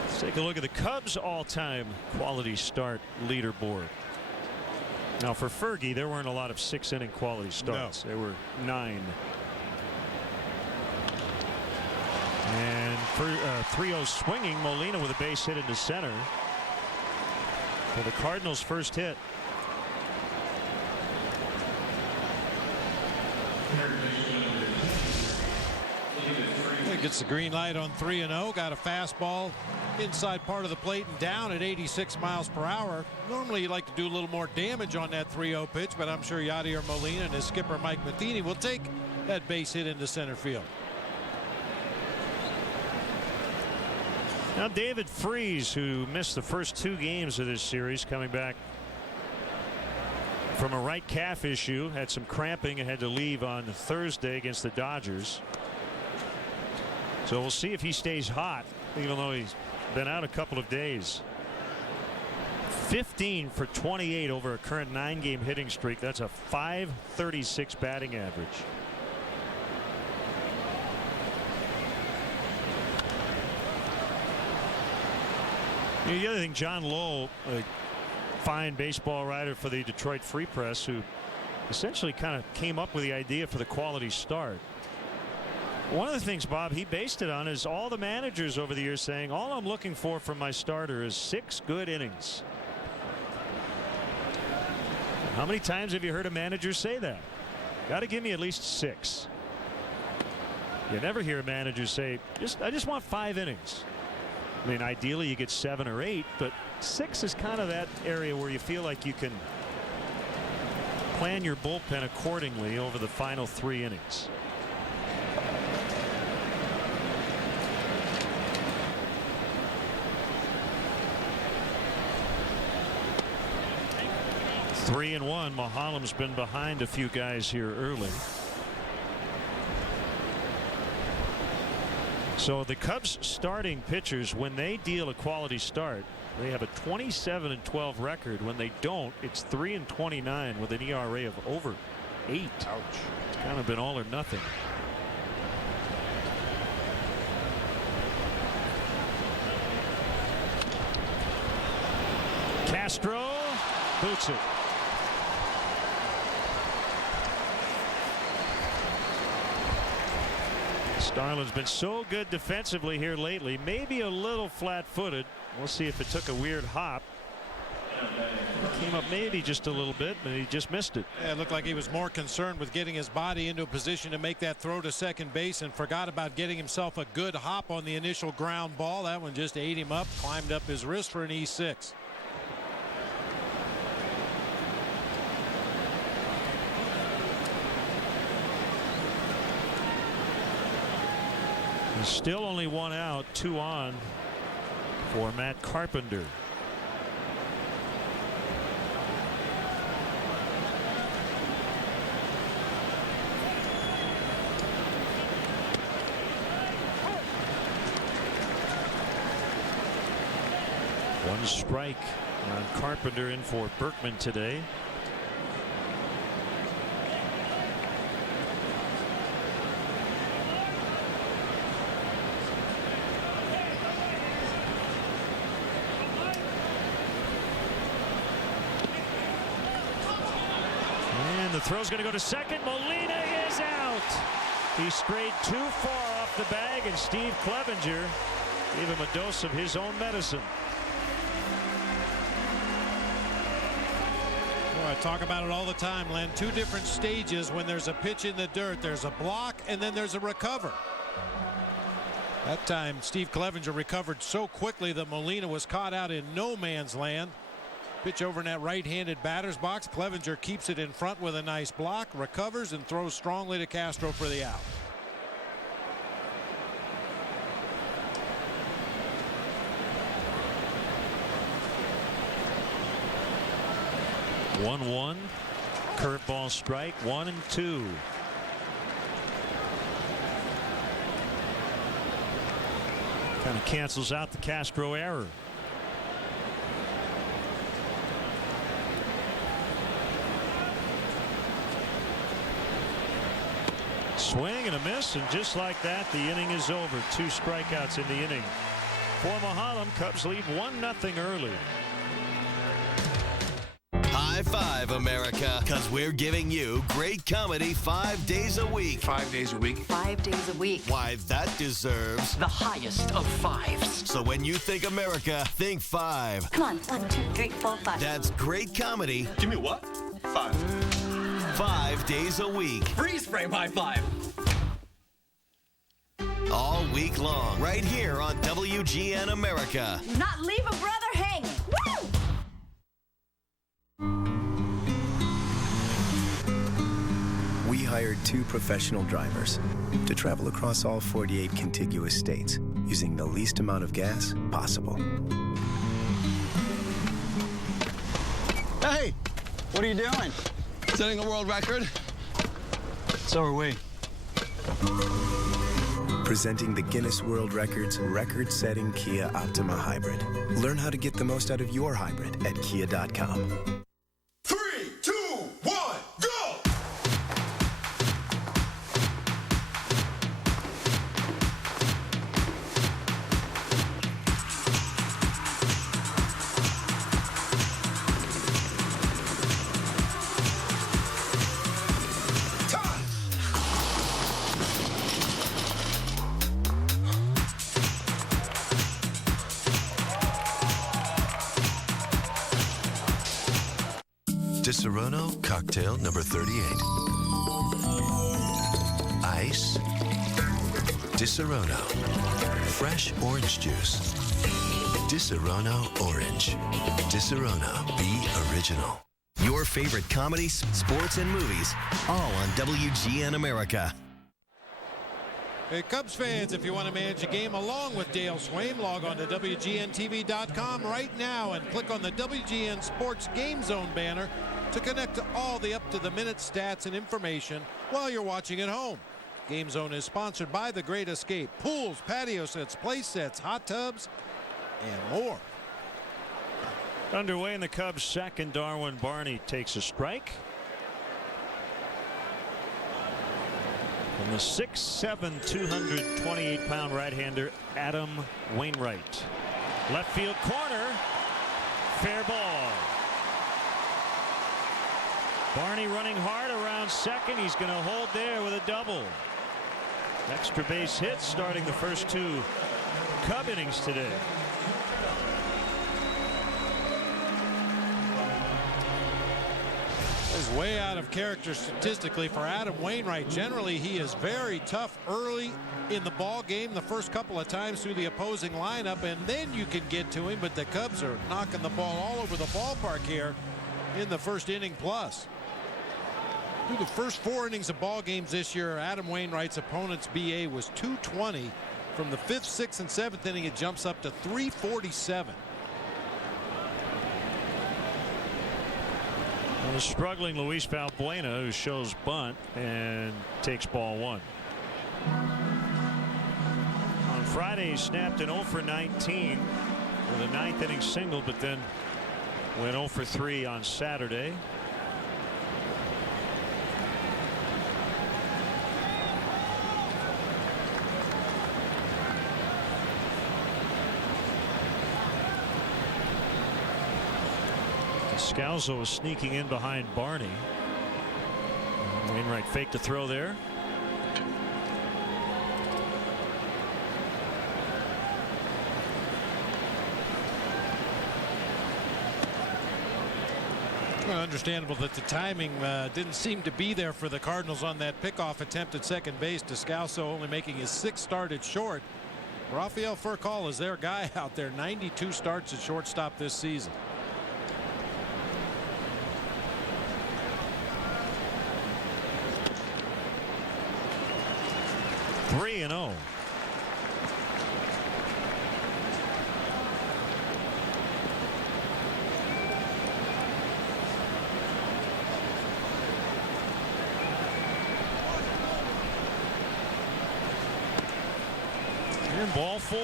Let's take a look at the Cubs all-time quality start leaderboard. Now for Fergie, there weren't a lot of 6-inning quality starts. No. There were 9. And for 3-0 swinging, Molina with a base hit into center for the Cardinals' first hit. Gets the green light on 3-0. Got a fastball inside part of the plate and down at 86 miles per hour. Normally you'd like to do a little more damage on that 3-0 pitch, but I'm sure Yadier Molina and his skipper Mike Matheny will take that base hit into center field. Now David Freese, who missed the first 2 games of this series, coming back from a right calf issue, had some cramping and had to leave on Thursday against the Dodgers. So we'll see if he stays hot, even though he's been out a couple of days. 15 for 28 over a current 9-game hitting streak. That's a .536 batting average. The other thing, John Lowe, a fine baseball writer for the Detroit Free Press, who essentially kind of came up with the idea for the quality start. One of the things, Bob, he based it on is all the managers over the years saying, all I'm looking for from my starter is 6 good innings. How many times have you heard a manager say that? Got to give me at least 6. You never hear a manager say, I just want 5 innings. I mean, ideally you get 7 or 8, but 6 is kind of that area where you feel like you can plan your bullpen accordingly over the final 3 innings. Three and 1. Mahalam's been behind a few guys here early. So the Cubs starting pitchers, when they deal a quality start, they have a 27-12 record. When they don't, it's 3-29 with an ERA of over 8. Ouch. It's kind of been all or nothing. Castro boots it. Starlin's been so good defensively here lately. Maybe a little flat-footed. We'll see if it took a weird hop. Came up maybe just a little bit, but he just missed it. Yeah, it looked like he was more concerned with getting his body into a position to make that throw to second base and forgot about getting himself a good hop on the initial ground ball. That one just ate him up, climbed up his wrist for an E6. Still only 1 out, 2 on for Matt Carpenter. One strike on Carpenter, in for Berkman today. The throw's going to go to second. Molina is out. He strayed too far off the bag, and Steve Clevenger gave him a dose of his own medicine. Well, I talk about it all the time, Len. 2 different stages when there's a pitch in the dirt. There's a block, and then there's a recover. That time, Steve Clevenger recovered so quickly that Molina was caught out in no man's land. Pitch over in that right-handed batter's box. Clevenger keeps it in front with a nice block, recovers, and throws strongly to Castro for the out. 1-1. Curveball strike. 1-2. Kind of cancels out the Castro error. Swing and a miss, and just like that, the inning is over. 2 strikeouts in the inning. For Mahalam, Cubs lead 1-0 early. High five, America, because we're giving you great comedy 5 days a week. 5 days a week. 5 days a week. Why, that deserves The highest of fives. So when you think America, think 5. Come on. 1, 2, 3, 4, 5. That's great comedy Give me what? 5. 5 days a week. Freeze frame high five. All week long. Right here on WGN America. Not leave a brother hanging. We hired 2 professional drivers to travel across all 48 contiguous states using the least amount of gas possible. Hey, what are you doing? Setting a world record. So are we. Presenting the Guinness World Records record-setting Kia Optima Hybrid. Learn how to get the most out of your hybrid at kia.com. 3, 2, 1, go! Disaronno cocktail number 38. Ice. Disaronno. Fresh orange juice. Disaronno orange. Disaronno. Be original. Your favorite comedies, sports, and movies, all on WGN America. Hey, Cubs fans, if you want to manage a game along with Dale Swaim, log on to WGNTV.com right now and click on the WGN Sports Game Zone banner to connect to all the up-to-the-minute stats and information while you're watching at home. Game Zone is sponsored by The Great Escape. Pools, patio sets, play sets, hot tubs, and more. Underway in the Cubs' second, Darwin Barney takes a strike. From the 6'7", 228-pound right-hander, Adam Wainwright. Left field corner. Fair ball. Barney running hard around second. He's going to hold there with a double. Extra base hits starting the first 2 Cub innings today. Is way out of character statistically for Adam Wainwright. Generally, he is very tough early in the ball game the first couple of times through the opposing lineup, and then you can get to him. But the Cubs are knocking the ball all over the ballpark here in the first inning plus. Through the first 4 innings of ball games this year, Adam Wainwright's opponent's BA was 220. From the 5th, 6th, and 7th inning, it jumps up to 347. Well, the struggling Luis Valbuena, who shows bunt and takes ball 1. On Friday, he snapped an 0 for 19 with a 9th inning single, but then went 0 for 3 on Saturday. Scalzo was sneaking in behind Barney. Wainwright faked a throw there. Well, understandable that the timing didn't seem to be there for the Cardinals on that pickoff attempt at second base. Descalso only making his 6th start at short. Rafael Furcal is their guy out there. 92 starts at shortstop this season. Three and 0. And ball 4.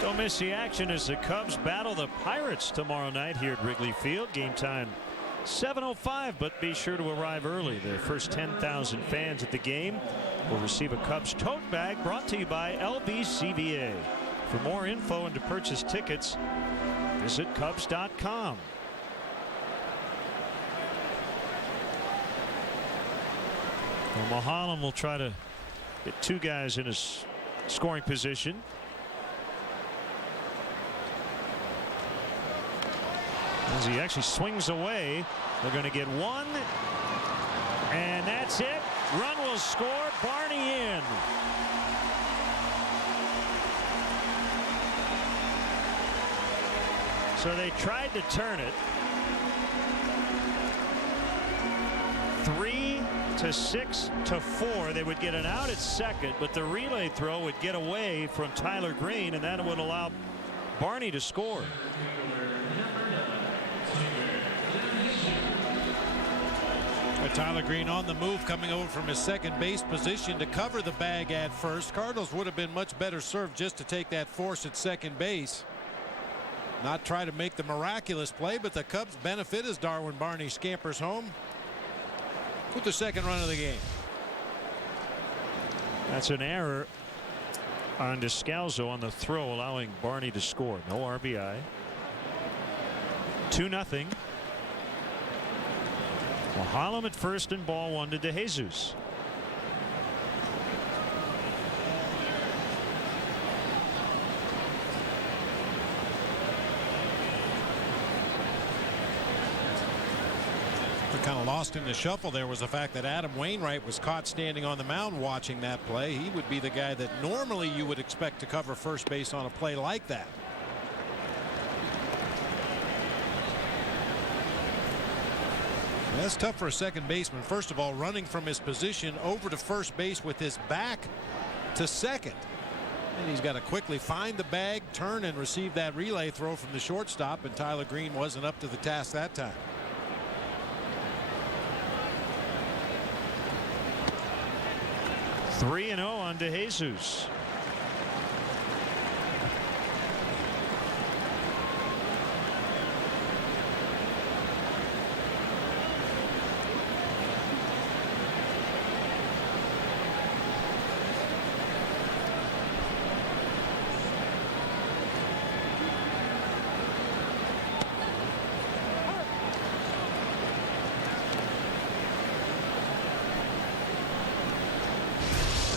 Don't miss the action as the Cubs battle the Pirates tomorrow night here at Wrigley Field. Game time 7:05, but be sure to arrive early. The first 10,000 fans at the game will receive a Cubs tote bag brought to you by LBCVA. For more info and to purchase tickets, visit Cubs.com. Well, Mulholland will try to get 2 guys in his scoring position. As he actually swings away, they're going to get 1, and that's it. Run will score. Barney in. So they tried to turn it 3-6-4. They would get an out at second, but the relay throw would get away from Tyler Green, and that would allow Barney to score. Tyler Green on the move, coming over from his second base position to cover the bag at first. Cardinals would have been much better served just to take that force at second base. Not try to make the miraculous play, but the Cubs benefit as Darwin Barney scampers home with the second run of the game. That's an error on Descalzo on the throw, allowing Barney to score. No RBI. 2-0. Mulholland at first and ball 1 to DeJesus. Kind of lost in the shuffle there was the fact that Adam Wainwright was caught standing on the mound watching that play. He would be the guy that normally you would expect to cover first base on a play like that. That's tough for a second baseman. First of all, running from his position over to first base with his back to second. And he's got to quickly find the bag, turn, and receive that relay throw from the shortstop, and Tyler Green wasn't up to the task that time. $3-0 on DeJesus.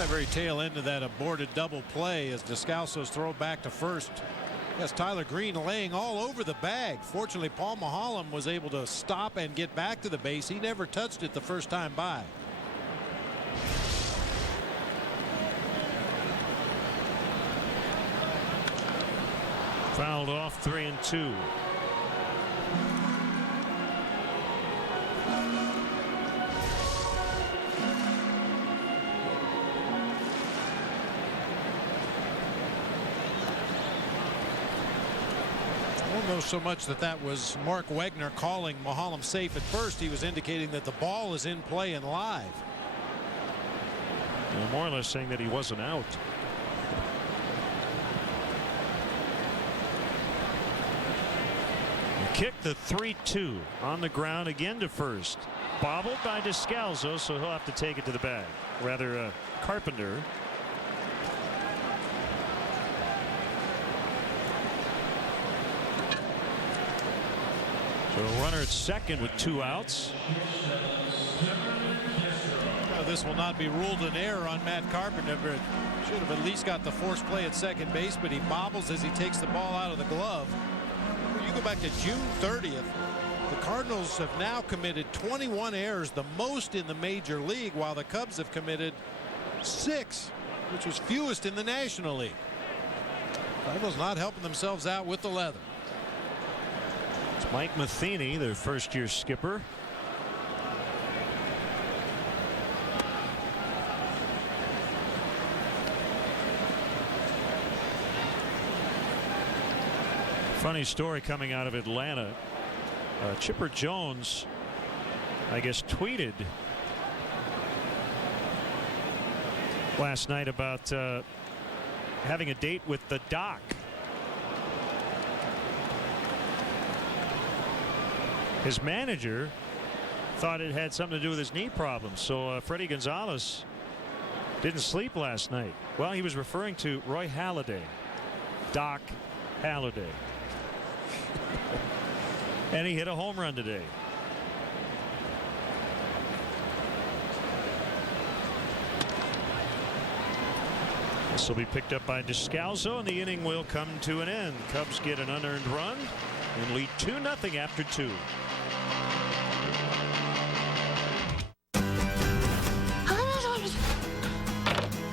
Very tail end of that aborted double play as Descalzo's throw back to first. Yes, Tyler Green laying all over the bag. Fortunately, Paul Mulholland was able to stop and get back to the base. He never touched it the first time by. Fouled off 3-2. Know so much that was Mark Wegner calling Mulholland safe at first. He was indicating that the ball is in play and live. Well, more or less saying that he wasn't out. He kicked the 3-2 on the ground again to first. Bobbled by Descalzo, so he'll have to take it to the bag. Rather, Carpenter. So a runner at second with 2 outs. Well, this will not be ruled an error on Matt Carpenter. Should have at least got the force play at second base, but he bobbles as he takes the ball out of the glove. You go back to June 30th. The Cardinals have now committed 21 errors, the most in the major league, while the Cubs have committed 6, which was fewest in the National League. Cardinals not helping themselves out with the leather. It's Mike Matheny, their first-year skipper. Funny story coming out of Atlanta. Chipper Jones, I guess, tweeted last night about having a date with the doc. His manager thought it had something to do with his knee problems, so Freddie Gonzalez didn't sleep last night. Well, he was referring to Roy Halladay, Doc Halladay. And he hit a home run today. This will be picked up by Descalso, and the inning will come to an end. Cubs get an unearned run and lead 2-0 after 2.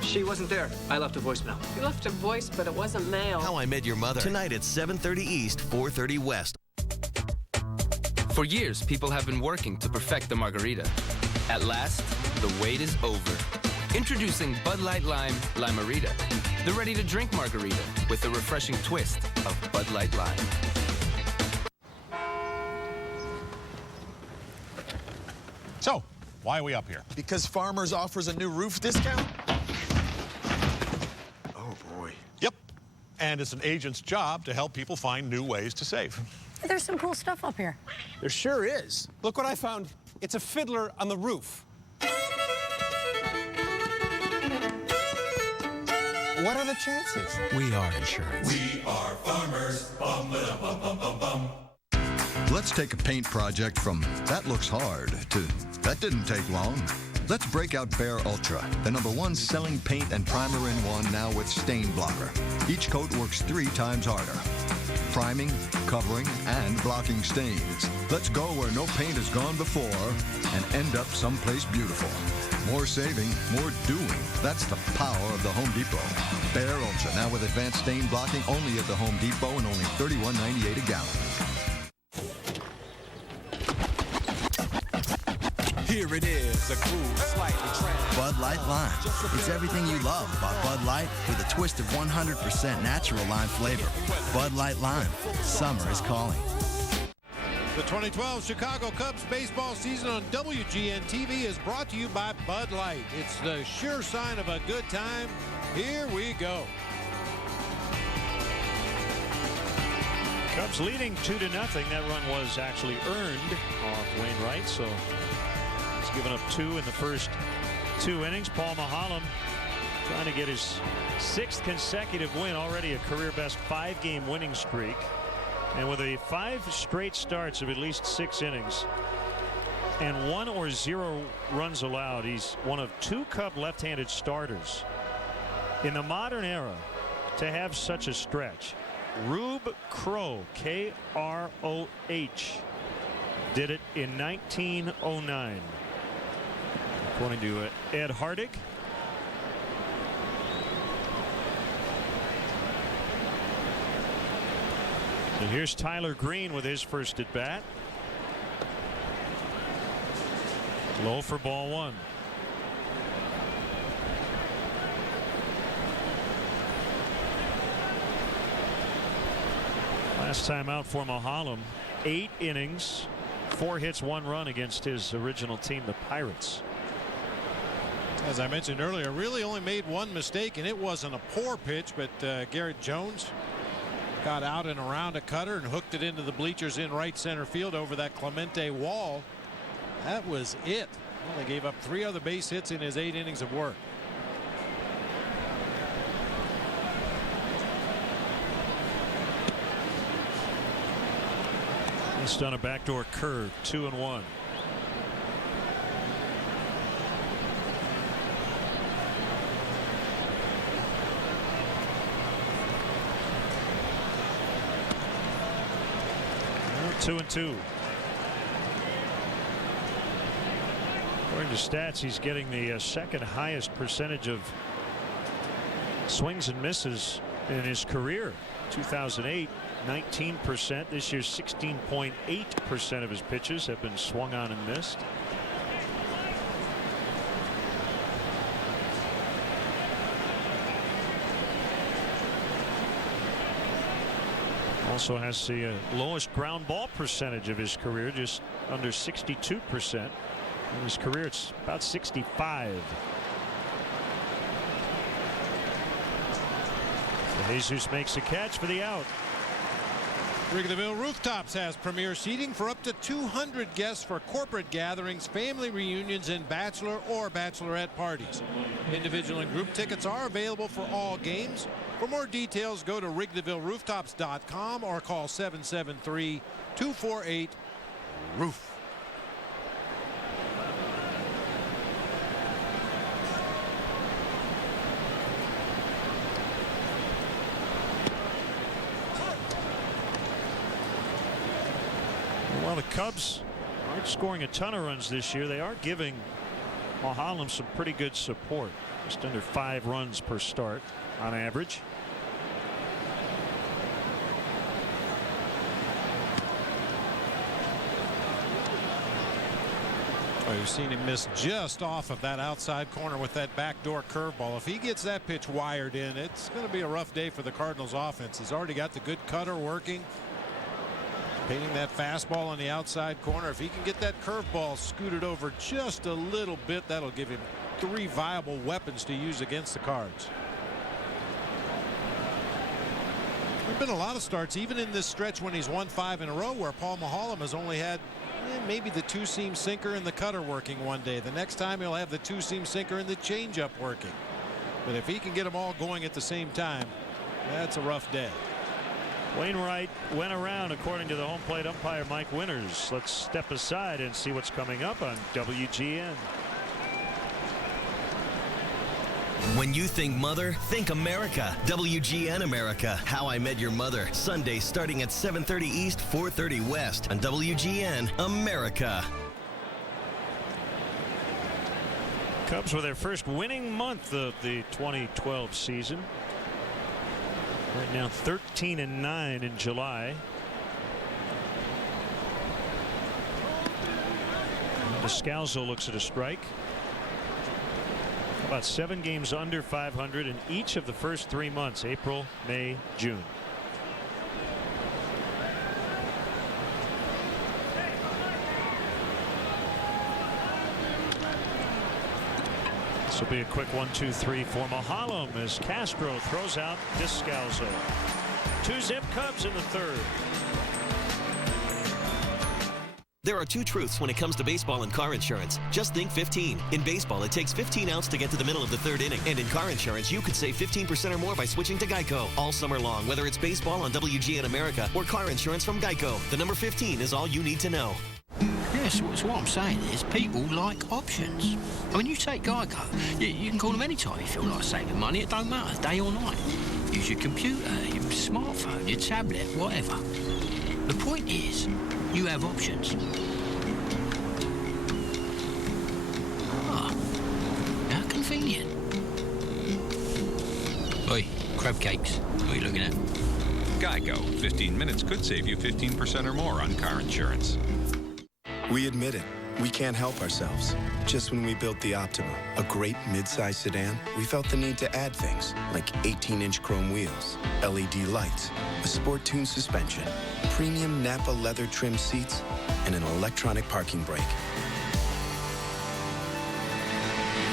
She wasn't there. I left a voicemail. You left a voice, but it wasn't mail. How I Met Your Mother. Tonight at 7:30 East, 4:30 West. For years, people have been working to perfect the margarita. At last, the wait is over. Introducing Bud Light Lime Limerita, the ready-to-drink margarita with a refreshing twist of Bud Light Lime. So, why are we up here? Because Farmers offers a new roof discount? Oh, boy. Yep. And it's an agent's job to help people find new ways to save. There's some cool stuff up here. There sure is. Look what I found. It's a fiddler on the roof. What are the chances? We are insurance. We are Farmers. Bum, ba, bum, bum, bum, bum. Let's take a paint project from that looks hard to that didn't take long. Let's break out Behr Ultra, the #1 selling paint and primer in one, now with stain blocker. Each coat works 3 times harder. Priming, covering, and blocking stains. Let's go where no paint has gone before and end up someplace beautiful. More saving, more doing. That's the power of the Home Depot. Behr Ultra, now with advanced stain blocking, only at the Home Depot and only $31.98 a gallon. Here it is, a cool, slightly trans. Bud Light Lime. It's everything you love about Bud Light with a twist of 100% natural lime flavor. Bud Light Lime. Summer is calling. The 2012 Chicago Cubs baseball season on WGN TV is brought to you by Bud Light. It's the sure sign of a good time. Here we go. Cubs leading 2-0. That run was actually earned off Wainwright, so he's given up 2 in the first 2 innings. Paul Maholm trying to get his 6th consecutive win, already a career-best 5-game winning streak. And with a 5 straight starts of at least 6 innings and 1 or 0 runs allowed, he's one of 2 Cub left-handed starters in the modern era to have such a stretch. Rube Crow, K-R-O-H, did it in 1909. According to Ed Hardig. And here's Tyler Green with his first at bat. Low for ball 1. Last time out for Maholm, 8 innings, 4 hits, 1 run against his original team, the Pirates. As I mentioned earlier, really only made 1 mistake, and it wasn't a poor pitch, but Garrett Jones got out and around a cutter and hooked it into the bleachers in right center field over that Clemente wall. That was it. Only gave up 3 other base hits in his 8 innings of work. It's done a backdoor curve, 2-1. Well, 2-2. According to stats, he's getting the second highest percentage of swings and misses in his career. 2008, 19%. This year, 16.8% of his pitches have been swung on and missed. Also has the lowest ground ball percentage of his career, just under 62%. In his career, it's about 65. Jesus makes a catch for the out. Wrigleyville Rooftops has premier seating for up to 200 guests for corporate gatherings, family reunions, and bachelor or bachelorette parties. Individual and group tickets are available for all games. For more details, go to WrigleyvilleRooftops.com or call 773-248-ROOF. Well, the Cubs aren't scoring a ton of runs this year. They are giving Mulholland some pretty good support. Just under 5 runs per start on average. Well, you've seen him miss just off of that outside corner with that backdoor curveball. If he gets that pitch wired in, it's going to be a rough day for the Cardinals offense. He's already got the good cutter working. Painting that fastball on the outside corner. If he can get that curveball scooted over just a little bit, that'll give him 3 viable weapons to use against the Cards. There have been a lot of starts, even in this stretch when he's won 5 in a row, where Paul Mulholland has only had maybe the 2-seam sinker and the cutter working one day. The next time he'll have the 2-seam sinker and the changeup working. But if he can get them all going at the same time, that's a rough day. Wainwright went around, according to the home plate umpire Mike Winters. Let's step aside and see what's coming up on WGN. When you think mother, think America. WGN America. How I Met Your Mother. Sunday starting at 7:30 East, 4:30 West on WGN America. Cubs with their first winning month of the 2012 season. Right now 13-9 in July. Descalzo looks at a strike. About 7 games under 500 in each of the first 3 months, April, May, June. This will be a quick 1-2-3 for Mulholland as Castro throws out Descalzo. 2-zip Cubs in the 3rd. There are 2 truths when it comes to baseball and car insurance. Just think 15. In baseball, it takes 15 outs to get to the middle of the 3rd inning. And in car insurance, you could save 15% or more by switching to Geico all summer long, whether it's baseball on WGN America or car insurance from Geico. The number 15 is all you need to know. Yes, so what I'm saying is people like options. I mean, you take Geico, you can call them anytime you feel like saving money. It don't matter, day or night. Use your computer, your smartphone, your tablet, whatever. The point is, you have options. Ah, how convenient. Oi, crab cakes. What are you looking at? Geico. 15 minutes could save you 15% or more on car insurance. We admit it. We can't help ourselves. Just when we built the Optima, a great mid-size sedan, we felt the need to add things like 18-inch chrome wheels, LED lights, a sport-tuned suspension, premium Napa leather trim seats, and an electronic parking brake.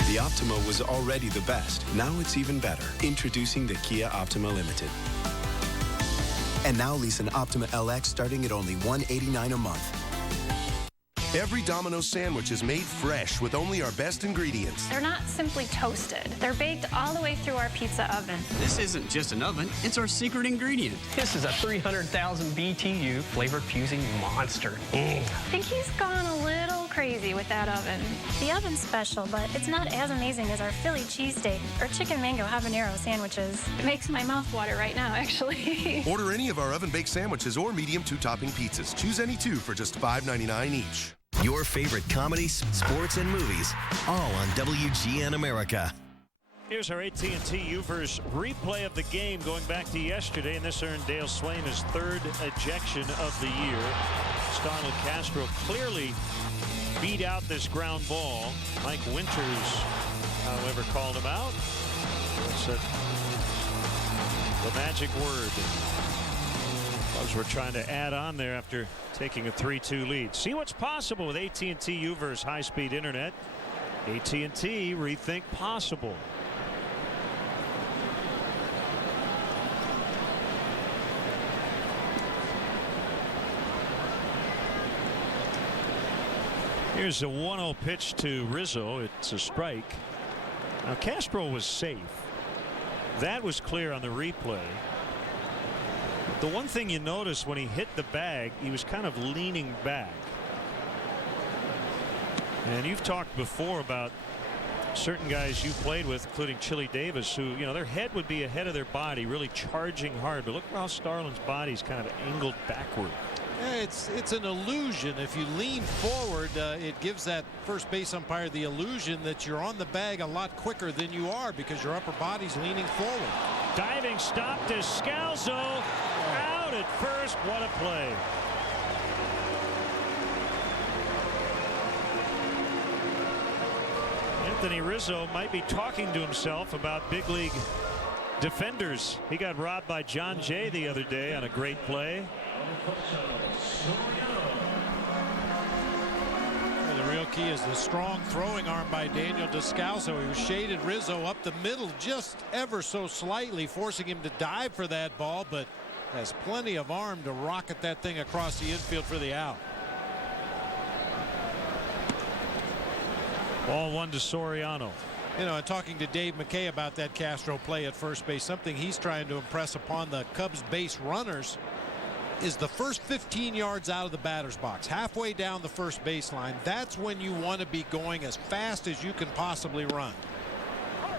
The Optima was already the best. Now it's even better. Introducing the Kia Optima Limited. And now lease an Optima LX starting at only $189 a month. Every Domino's sandwich is made fresh with only our best ingredients. They're not simply toasted. They're baked all the way through our pizza oven. This isn't just an oven, it's our secret ingredient. This is a 300,000 BTU flavor-fusing monster. I think he's gone a little crazy with that oven. The oven's special, but it's not as amazing as our Philly cheesesteak or chicken mango habanero sandwiches. It makes my mouth water right now, actually. Order any of our oven-baked sandwiches or medium 2-topping pizzas. Choose any 2 for just $5.99 each. Your favorite comedies, sports, and movies, all on WGN America. Here's our AT&T Uvers replay of the game going back to yesterday, and this earned Dale Swain his 3rd ejection of the year. Starlin Castro clearly beat out this ground ball. Mike Winters, however, called him out. That's the magic word. Cubs were trying to add on there after taking a 3-2 lead. See what's possible with AT&T Uvers high-speed internet. AT&T, rethink possible. Here's a 1-0 pitch to Rizzo. It's a strike. Now Castro was safe. That was clear on the replay. The one thing you notice when he hit the bag, he was kind of leaning back. And you've talked before about certain guys you played with, including Chili Davis, who, you know, their head would be ahead of their body, really charging hard. But look how Starlin's body's kind of angled backward. Yeah, it's an illusion. If you lean forward, it gives that first base umpire the illusion that you're on the bag a lot quicker than you are because your upper body's leaning forward. Diving stop to Scalzo. Out at first. What a play. Anthony Rizzo might be talking to himself about big league defenders. He got robbed by John Jay the other day on a great play. Well, the real key is the strong throwing arm by Daniel Descalso. He was shaded Rizzo up the middle just ever so slightly, forcing him to dive for that ball, but has plenty of arm to rocket that thing across the infield for the out. Ball 1 to Soriano. You know, and talking to Dave McKay about that Castro play at first base, something he's trying to impress upon the Cubs base runners is the first 15 yards out of the batter's box, halfway down the first baseline. That's when you want to be going as fast as you can possibly run.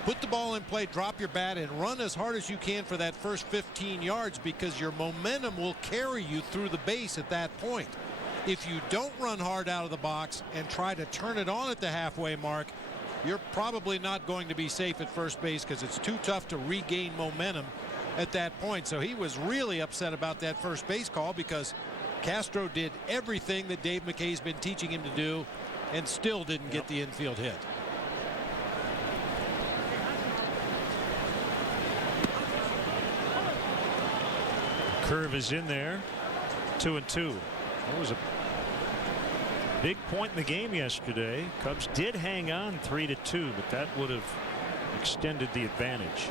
Put the ball in play, drop your bat, and run as hard as you can for that first 15 yards because your momentum will carry you through the base at that point. If you don't run hard out of the box and try to turn it on at the halfway mark, you're probably not going to be safe at first base because it's too tough to regain momentum at that point. So he was really upset about that first base call because Castro did everything that Dave McKay's been teaching him to do and still didn't get the infield hit. Curve is in there. 2-2. That was a big point in the game yesterday. Cubs did hang on 3-2, but that would have extended the advantage.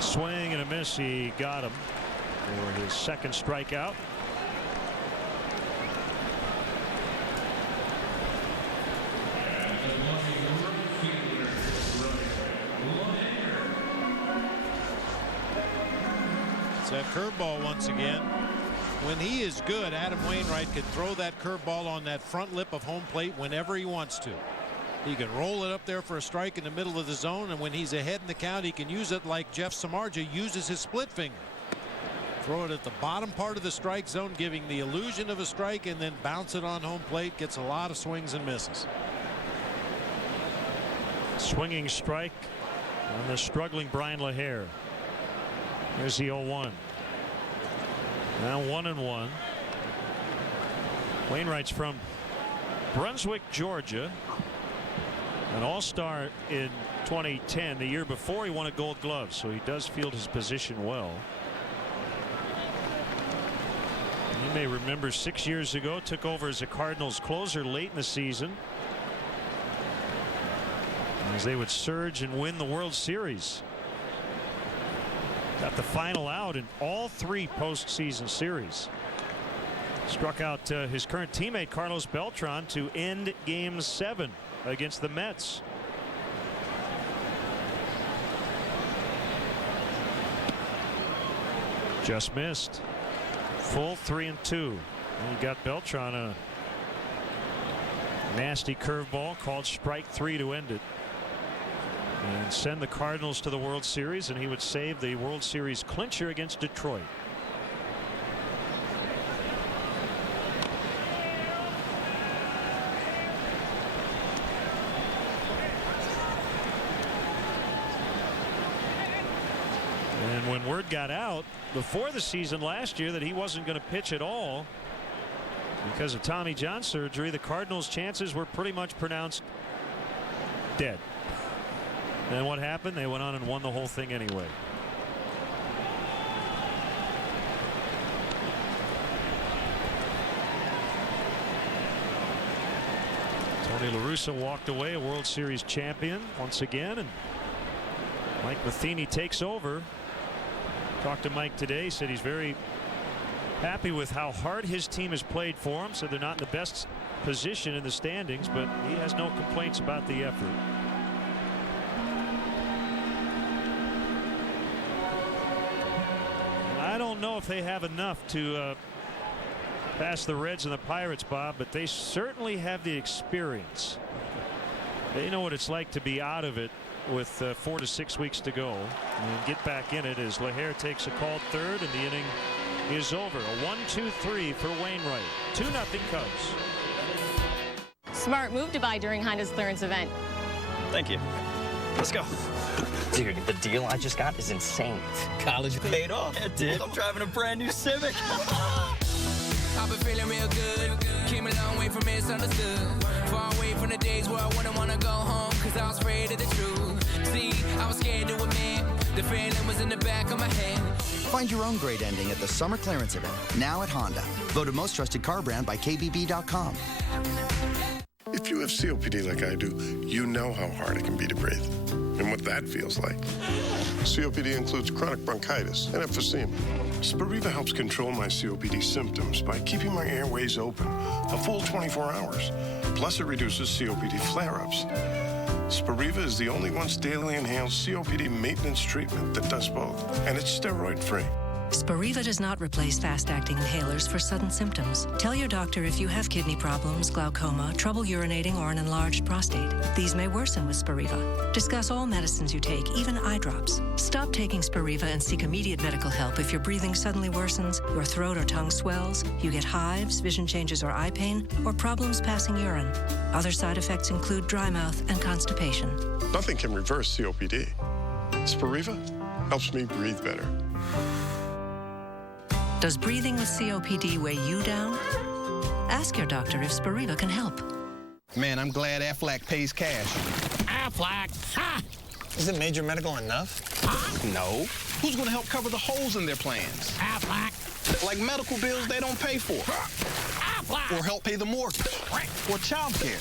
Swing and a miss. He got him for his second strikeout. That curveball once again. When he is good, Adam Wainwright can throw that curveball on that front lip of home plate whenever he wants to. He can roll it up there for a strike in the middle of the zone, and when he's ahead in the count, he can use it like Jeff Samardzija uses his split finger. Throw it at the bottom part of the strike zone, giving the illusion of a strike, and then bounce it on home plate. Gets a lot of swings and misses. Swinging strike on the struggling Brian LaHare. There's the 0-1. Now 1-1. Wainwright's from Brunswick, Georgia. An all-star in 2010. The year before he won a Gold Glove, so he does field his position well. You may remember 6 years ago took over as a Cardinals closer late in the season as they would surge and win the World Series. Got the final out in all 3 postseason series. Struck out his current teammate Carlos Beltran to end Game 7 against the Mets. Just missed. Full 3-2. And you got Beltran a nasty curveball called strike 3 to end it. And send the Cardinals to the World Series, and he would save the World Series clincher against Detroit. And when word got out before the season last year that he wasn't going to pitch at all because of Tommy John surgery, the Cardinals' chances were pretty much pronounced dead. And what happened? They went on and won the whole thing anyway. Tony La Russa walked away, a World Series champion once again, and Mike Matheny takes over. Talked to Mike today. Said he's very happy with how hard his team has played for him. So they're not in the best position in the standings, but he has no complaints about the effort. I don't know if they have enough to pass the Reds and the Pirates, Bob, but they certainly have the experience. They know what it's like to be out of it with 4 to 6 weeks to go and get back in it as Laher takes a called third and the inning is over. A 1-2-3 for Wainwright. 2-0 Cubs. Smart move to buy during Honda's clearance event. Thank you. Let's go. Dude, the deal I just got is insane. College paid off. It did. I'm driving a brand new Civic. I've been feeling real good. Came a long way from misunderstood. Far away from the days where I wouldn't want to go home because I was afraid of the truth. See, I was scared to admit the feeling was in the back of my head. Find your own great ending at the summer clearance event, now at Honda. Voted most trusted car brand by KBB.com. If you have COPD like I do, you know how hard it can be to breathe and what that feels like. COPD includes chronic bronchitis and emphysema. Spiriva helps control my COPD symptoms by keeping my airways open a full 24 hours. Plus, it reduces COPD flare-ups. Spiriva is the only once daily inhaled COPD maintenance treatment that does both, and it's steroid-free. Spiriva does not replace fast-acting inhalers for sudden symptoms. Tell your doctor if you have kidney problems, glaucoma, trouble urinating, or an enlarged prostate. These may worsen with Spiriva. Discuss all medicines you take, even eye drops. Stop taking Spiriva and seek immediate medical help if your breathing suddenly worsens, your throat or tongue swells, you get hives, vision changes or eye pain, or problems passing urine. Other side effects include dry mouth and constipation. Nothing can reverse COPD. Spiriva helps me breathe better. Does breathing with COPD weigh you down? Ask your doctor if Spiriva can help. Man, I'm glad Aflac pays cash. Aflac? Ha! Isn't major medical enough? No. Who's going to help cover the holes in their plans? Aflac. Like medical bills they don't pay for. Aflac. Or help pay the mortgage. Or child care.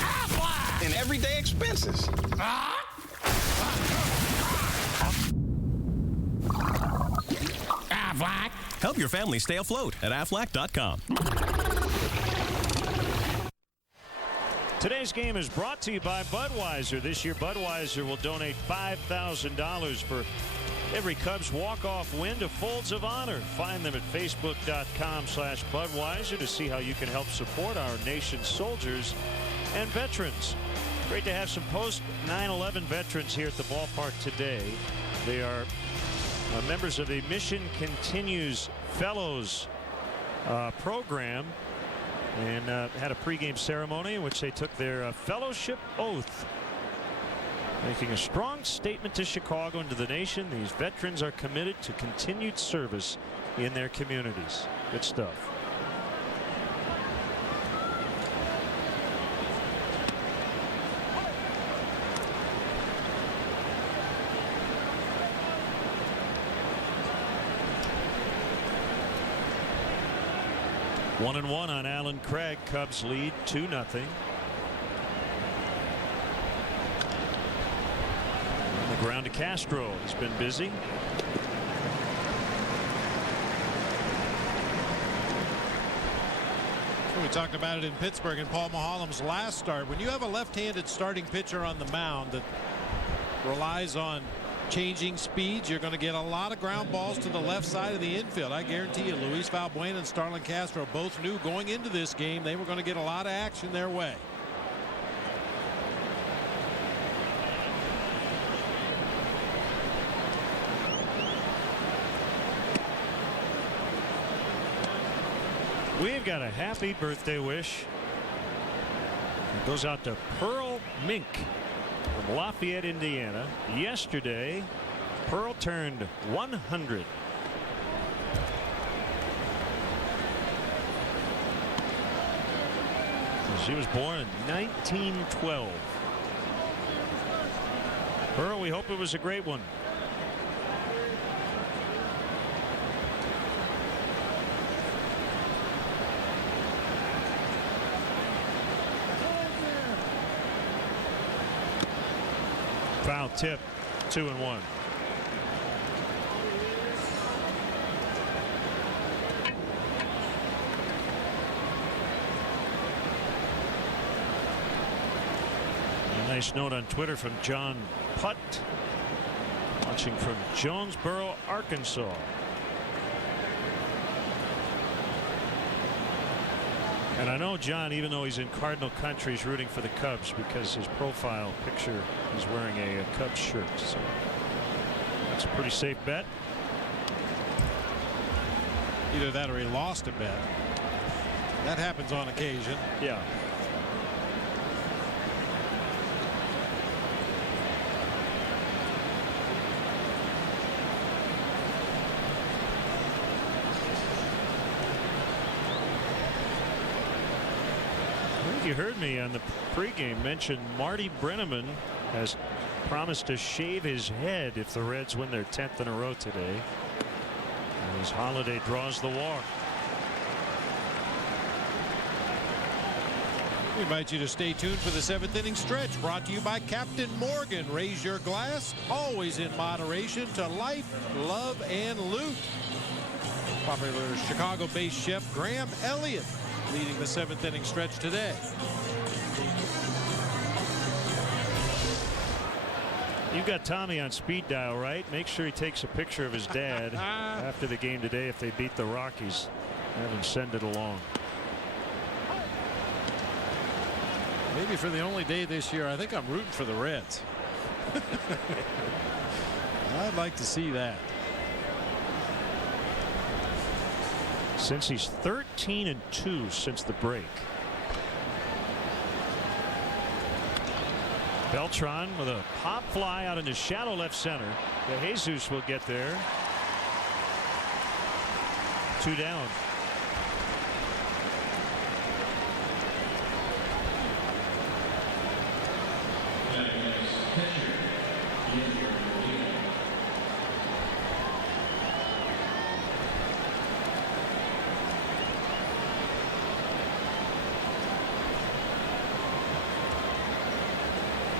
Aflac. And everyday expenses. Aflac. Help your family stay afloat at Aflac.com. Today's game is brought to you by Budweiser. This year, Budweiser will donate $5,000 for every Cubs walk-off win to Folds of Honor. Find them at Facebook.com/Budweiser to see how you can help support our nation's soldiers and veterans. Great to have some post-9/11 veterans here at the ballpark today. They are members of the Mission Continues Fellows program, and had a pregame ceremony in which they took their fellowship oath, making a strong statement to Chicago and to the nation. These veterans are committed to continued service in their communities. Good stuff. One and one on Allen Craig. Cubs lead 2-0. On the ground to Castro. He's been busy. We talked about it in Pittsburgh in Paul Maholm's last start. When you have a left-handed starting pitcher on the mound that relies on changing speeds, you're going to get a lot of ground balls to the left side of the infield. I guarantee you Luis Valbuena and Starlin Castro both knew going into this game they were going to get a lot of action their way. We've got a happy birthday wish. It goes out to Pearl Mink from Lafayette, Indiana. Yesterday, Pearl turned 100. She was born in 1912. Pearl, we hope it was a great one. Foul tip, 2-1. Nice note on Twitter from John Putt, watching from Jonesboro, Arkansas. And I know John, even though he's in Cardinal country, is rooting for the Cubs because his profile picture is wearing a Cubs shirt. So that's a pretty safe bet. Either that or he lost a bet. That happens on occasion. Yeah. You heard me on the pregame mention Marty Brennaman has promised to shave his head if the Reds win their 10th in a row today, as Holiday draws the walk. We invite you to stay tuned for the 7th inning stretch, brought to you by Captain Morgan. Raise your glass, always in moderation, to life, love, and loot. Popular Chicago-based chef Graham Elliott leading the 7th inning stretch today. You've got Tommy on speed dial, right? Make sure he takes a picture of his dad after the game today if they beat the Rockies. Have him send it along. Maybe for the only day this year, I think I'm rooting for the Reds. I'd like to see that. Since he's 13-2 since the break. Beltran with a pop fly out into shallow left center. De Jesus will get there. 2 down.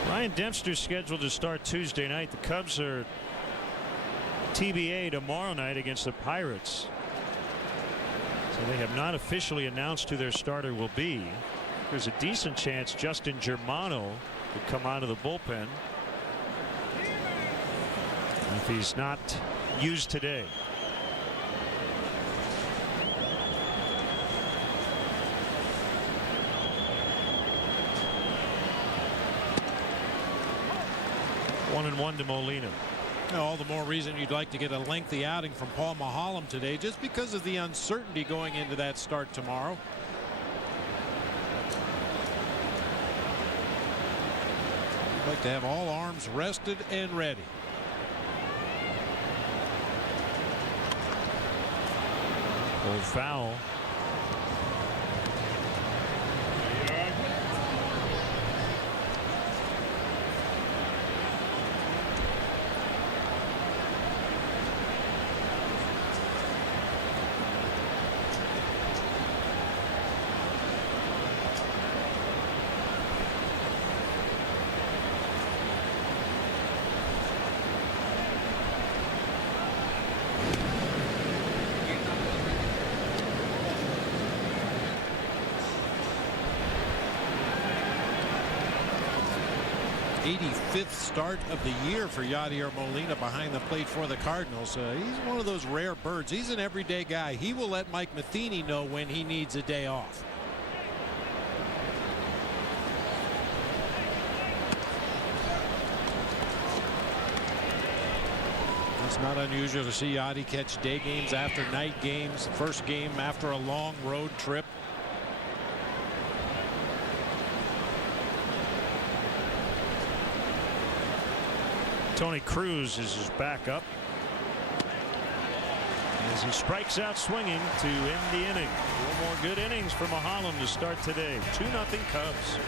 Ryan Dempster's scheduled to start Tuesday night. The Cubs are TBA tomorrow night against the Pirates. So they have not officially announced who their starter will be. There's a decent chance Justin Germano could come out of the bullpen if he's not used today. 1-1 to Molina. All the more reason you'd like to get a lengthy outing from Paul Maholm today, just because of the uncertainty going into that start tomorrow. You'd like to have all arms rested and ready. Old foul. Fifth start of the year for Yadier Molina behind the plate for the Cardinals. He's one of those rare birds. He's an everyday guy. He will let Mike Matheny know when he needs a day off. It's not unusual to see Yadi catch day games after night games. First game after a long road trip. Tony Cruz is his backup as he strikes out swinging to end the inning. 4 more good innings for Maholm to start today. 2-0 Cubs.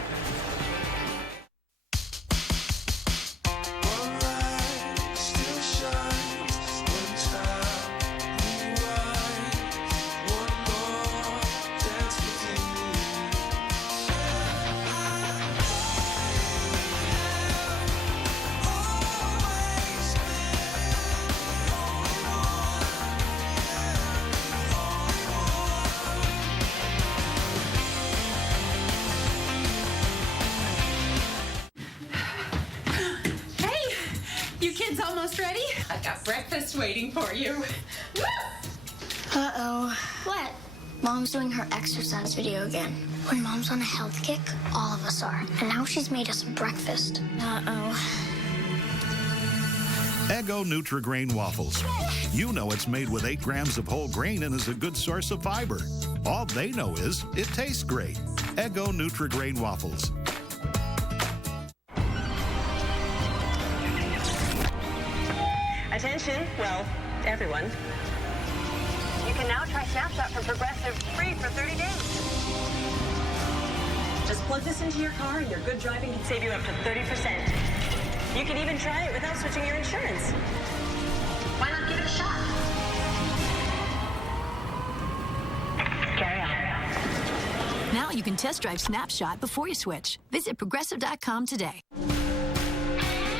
You kids almost ready? I've got breakfast waiting for you. Uh-oh. What? Mom's doing her exercise video again. When Mom's on a health kick, all of us are. And now she's made us breakfast. Uh-oh. Eggo Nutri-Grain Waffles. You know it's made with 8 grams of whole grain and is a good source of fiber. All they know is it tastes great. Eggo Nutri-Grain Waffles. Attention, well, everyone. You can now try Snapshot from Progressive free for 30 days. Just plug this into your car and your good driving can save you up to 30%. You can even try it without switching your insurance. Why not give it a shot? Carry on. Now you can test drive Snapshot before you switch. Visit Progressive.com today.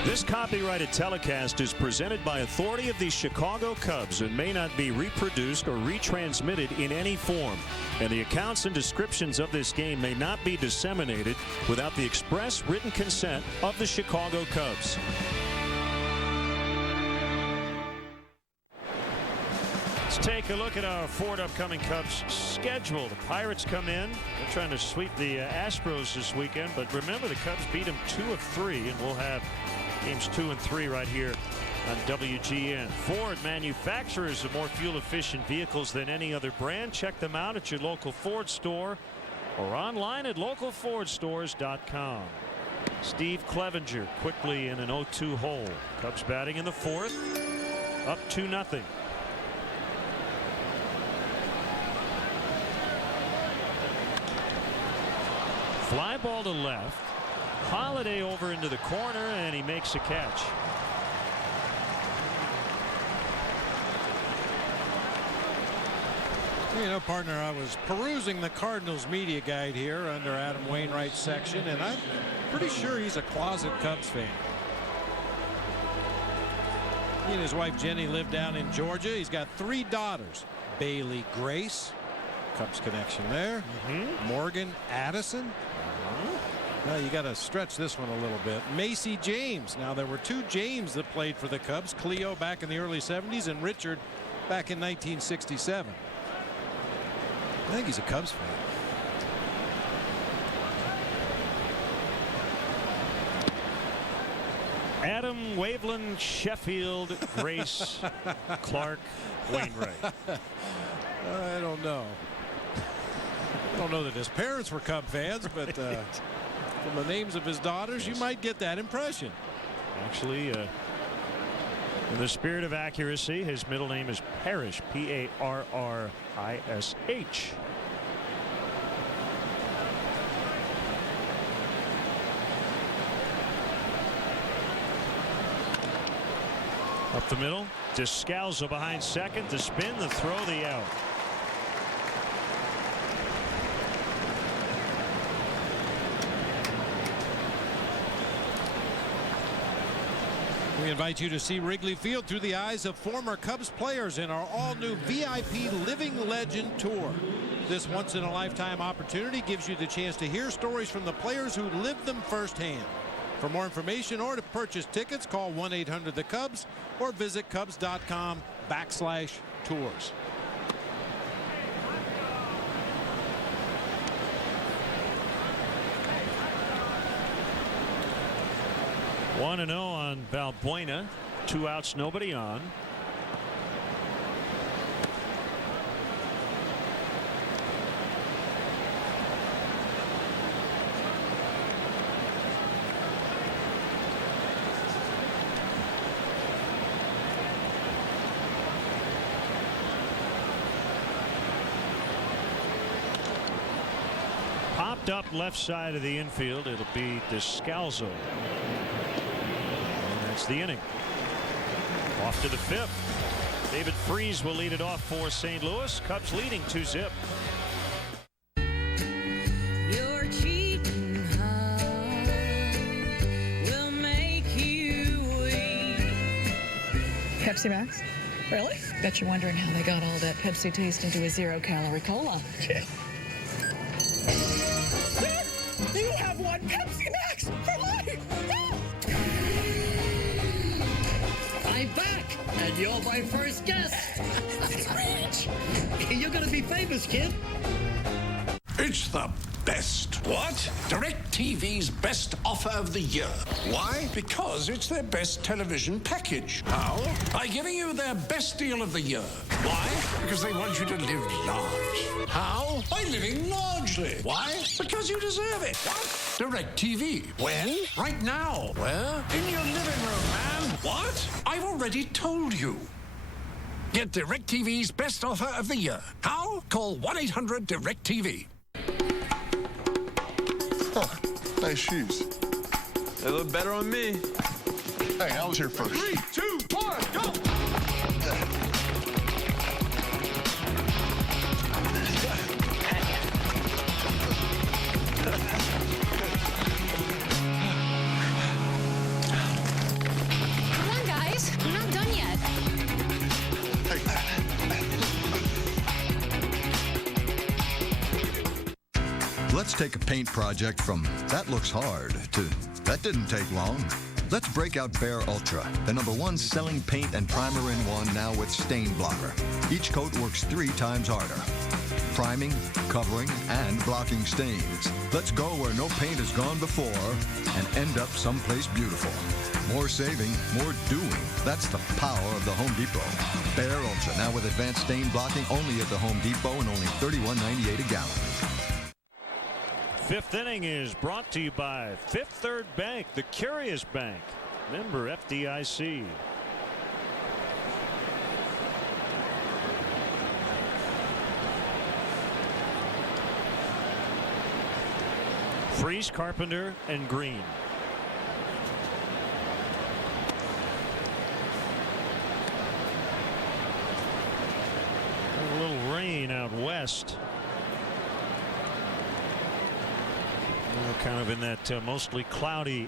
This copyrighted telecast is presented by authority of the Chicago Cubs and may not be reproduced or retransmitted in any form. And the accounts and descriptions of this game may not be disseminated without the express written consent of the Chicago Cubs. Let's take a look at our forward upcoming Cubs schedule. The Pirates come in. They're trying to sweep the Astros this weekend. But remember, the Cubs beat them 2 of 3, and we'll have games 2 and 3 right here on WGN. Ford manufactures of more fuel-efficient vehicles than any other brand. Check them out at your local Ford store or online at localfordstores.com. Steve Clevenger quickly in an 0-2 hole. Cubs batting in the 4th, up 2-0. Fly ball to left. Holiday over into the corner, and he makes a catch. You know, partner, I was perusing the Cardinals media guide here under Adam Wainwright's section, and I'm pretty sure he's a closet Cubs fan. He and his wife Jenny live down in Georgia. He's got 3 daughters. Bailey Grace, Cubs connection there. Morgan Addison. Well, you got to stretch this one a little bit. Macy James. Now, there were 2 James that played for the Cubs. Cleo back in the early 70s and Richard back in 1967. I think he's a Cubs fan. Adam, Waveland, Sheffield, Grace, Clark, Wainwright. I don't know. I don't know that his parents were Cub fans, but from the names of his daughters, you might get that impression. Actually, in the spirit of accuracy, his middle name is Parrish, Parrish. Up the middle, Descalzo behind second, the spin, the throw, the out. We invite you to see Wrigley Field through the eyes of former Cubs players in our all-new VIP Living Legend Tour. This once-in-a-lifetime opportunity gives you the chance to hear stories from the players who lived them firsthand. For more information or to purchase tickets, call 1-800-THE-CUBS or visit Cubs.com/tours. One 1-0 on Balbuena. 2 outs, nobody on. Popped up left side of the infield. It'll be Descalzo. That's the inning. Off to the 5th. David Freese will lead it off for St. Louis. Cubs leading 2-0. Your cheating heart will make you weak. Pepsi Max? Really? Bet you're wondering how they got all that Pepsi taste into a 0-calorie cola. Okay. You have one Pepsi Max for life! arrived back, and you're my first guest. Rich, you're gonna be famous, kid. It's the best. What? DirecTV's best offer of the year. Why? Because it's their best television package. How? By giving you their best deal of the year. Why? Because they want you to live large. How? By living largely. Why? Because you deserve it. What? DirecTV. When? Right now. Where? In your living room, man. What? I've already told you. Get DirecTV's best offer of the year. How? Call 1-800-DirecTV. Huh, nice shoes. They look better on me. Hey, I was here first. 3, 2, 1, go! Come on, guys. We're not done yet. Let's take a paint project from that looks hard to that didn't take long. Let's break out Behr Ultra, the #1 selling paint and primer in one, now with stain blocker. Each coat works 3 times harder. Priming, covering, and blocking stains. Let's go where no paint has gone before and end up someplace beautiful. More saving, more doing. That's the power of the Home Depot. Behr Ultra, now with advanced stain blocking, only at the Home Depot and only $31.98 a gallon. Fifth inning is brought to you by Fifth Third Bank, the Curious Bank, member FDIC. Freese, Carpenter, and Green. A little rain out west. We're kind of in that mostly cloudy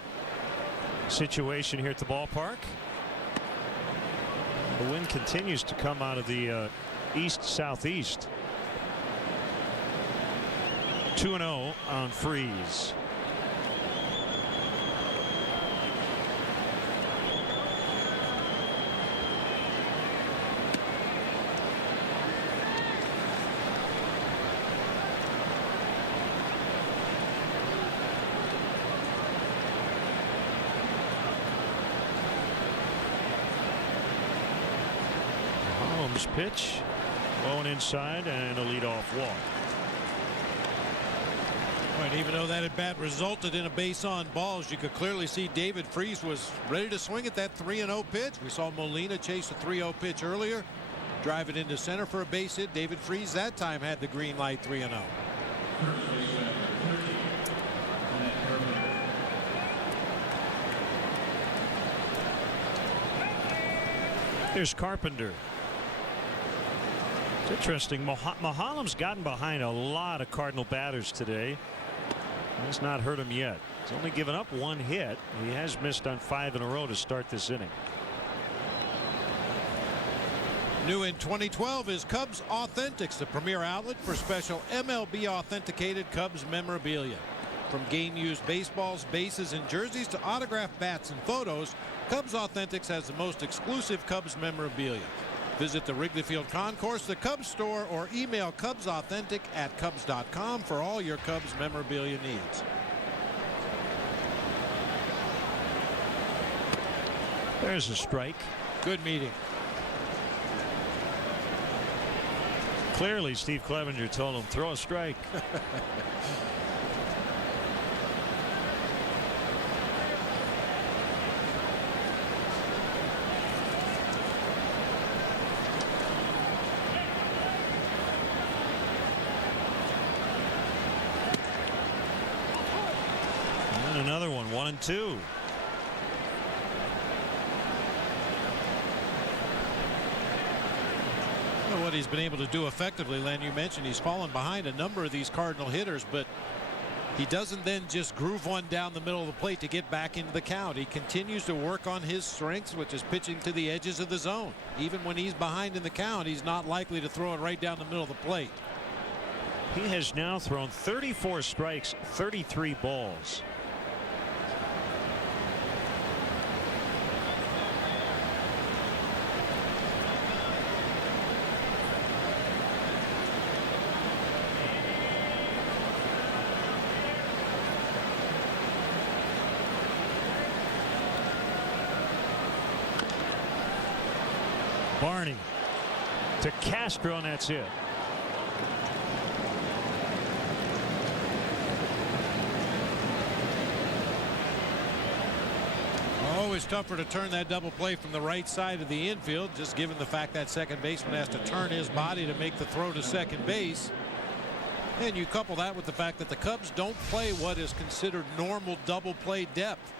situation here at the ballpark. The wind continues to come out of the east-southeast. 2-0 on Freese. Pitch going inside and a leadoff walk. Right, even though that at bat resulted in a base on balls, you could clearly see David Freese was ready to swing at that 3-0 pitch. We saw Molina chase a 3-0 pitch earlier, drive it into center for a base hit. David Freese that time had the green light, 3-0. Here's Carpenter. It's interesting. Mahalam's gotten behind a lot of Cardinal batters today. Has not hurt him yet. He's only given up 1 hit. He has missed on 5 in a row to start this inning. New in 2012 is Cubs Authentics, the premier outlet for special MLB authenticated Cubs memorabilia. From game-used baseballs, bases, and jerseys to autographed bats and photos, Cubs Authentics has the most exclusive Cubs memorabilia. Visit the Wrigley Field Concourse, the Cubs store, or email CubsAuthentic@Cubs.com for all your Cubs memorabilia needs. There's a strike. Good meeting. Clearly, Steve Clevenger told him, throw a strike. Another one, 1-2. What he's been able to do effectively, Len, you mentioned he's fallen behind a number of these Cardinal hitters, but he doesn't then just groove one down the middle of the plate to get back into the count. He continues to work on his strengths, which is pitching to the edges of the zone. Even when he's behind in the count, he's not likely to throw it right down the middle of the plate. He has now thrown 34 strikes, 33 balls. Barney to Castro, and that's it. Always tougher to turn that double play from the right side of the infield, just given the fact that second baseman has to turn his body to make the throw to second base. And you couple that with the fact that the Cubs don't play what is considered normal double play depth.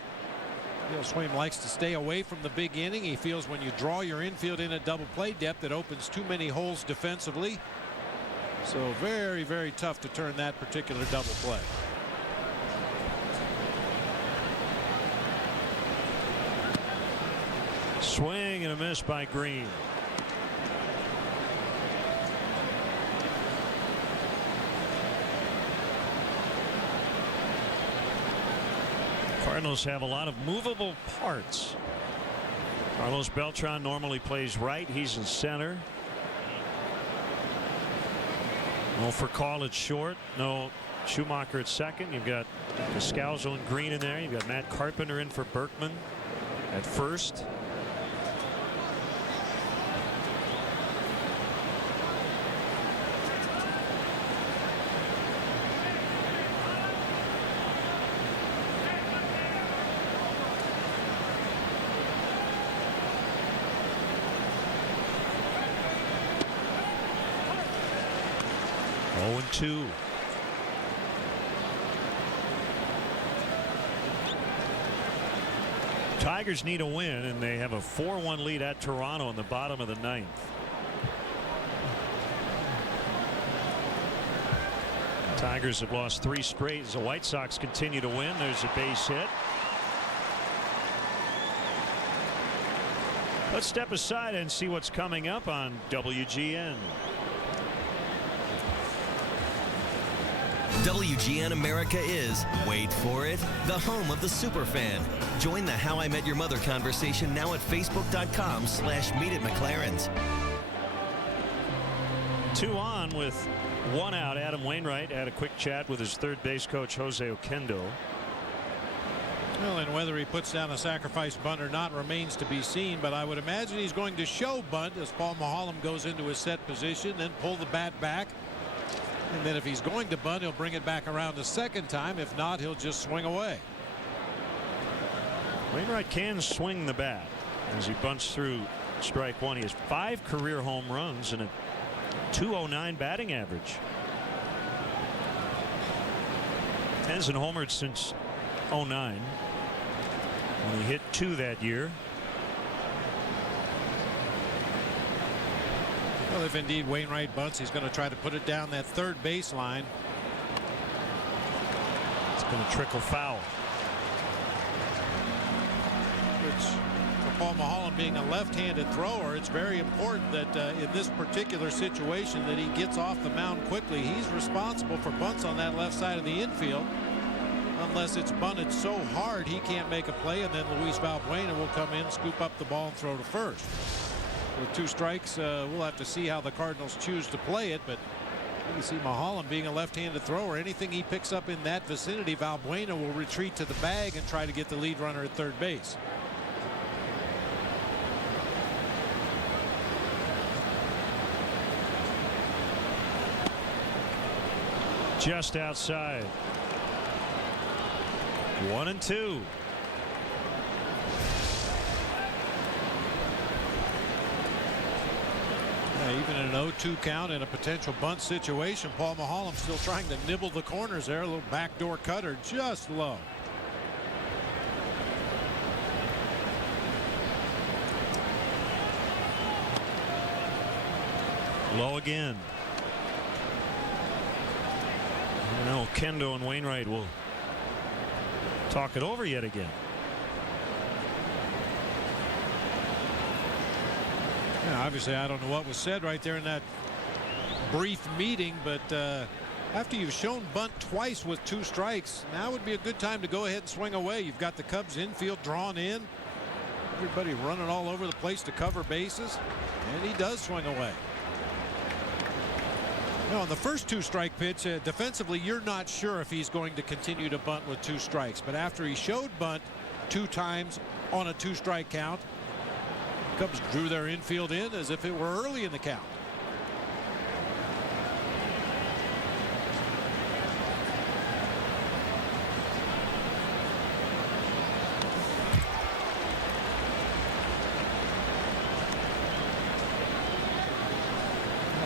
Swaim likes to stay away from the big inning. He feels when you draw your infield in at double play depth, it opens too many holes defensively. So very, very tough to turn that particular double play. Swing and a miss by Green. Cardinals have a lot of movable parts. Carlos Beltran normally plays right. He's in center. No for call at short. No Schumacher at second. You've got Descalzo and Green in there. You've got Matt Carpenter in for Berkman at first. Two. Tigers need a win, and they have a 4-1 lead at Toronto in the bottom of the ninth. Tigers have lost 3 straight as the White Sox continue to win. There's a base hit. Let's step aside and see what's coming up on WGN. WGN America is, wait for it, the home of the superfan. Join the How I Met Your Mother conversation now at facebook.com/meetitmclaren's. 2 on with 1 out. Adam Wainwright had a quick chat with his third base coach Jose Oquendo. Well, and whether he puts down a sacrifice bunt or not remains to be seen, but I would imagine he's going to show bunt as Paul Maholm goes into his set position, then pull the bat back. And then if he's going to bunt, he'll bring it back around a second time. If not, he'll just swing away. Wainwright can swing the bat as he bunts through strike 1. He has 5 career home runs and a .209 batting average. Hasn't homered since 09 when he hit 2 that year. Well, if indeed Wainwright bunts, he's going to try to put it down that third baseline. It's going to trickle foul. Which, for Paul Maholm being a left-handed thrower, it's very important that in this particular situation that he gets off the mound quickly. He's responsible for bunts on that left side of the infield. Unless it's bunted so hard he can't make a play, and then Luis Valbuena will come in, scoop up the ball, and throw to first. With 2 strikes, we'll have to see how the Cardinals choose to play it, but you can see Maholm being a left-handed thrower. Anything he picks up in that vicinity, Valbuena will retreat to the bag and try to get the lead runner at third base. Just outside. 1-2. Even in an 0-2 count in a potential bunt situation, Paul Maholm still trying to nibble the corners there. A little backdoor cutter just low. Low again. Now Kendo and Wainwright will talk it over yet again. Yeah, obviously, I don't know what was said right there in that brief meeting, but after you've shown bunt twice with 2 strikes, now would be a good time to go ahead and swing away. You've got the Cubs infield drawn in. Everybody running all over the place to cover bases, and he does swing away. Now, on the first 2-strike pitch, defensively, you're not sure if he's going to continue to bunt with 2 strikes. But after he showed bunt 2 times on a 2-strike count, Cubs drew their infield in as if it were early in the count.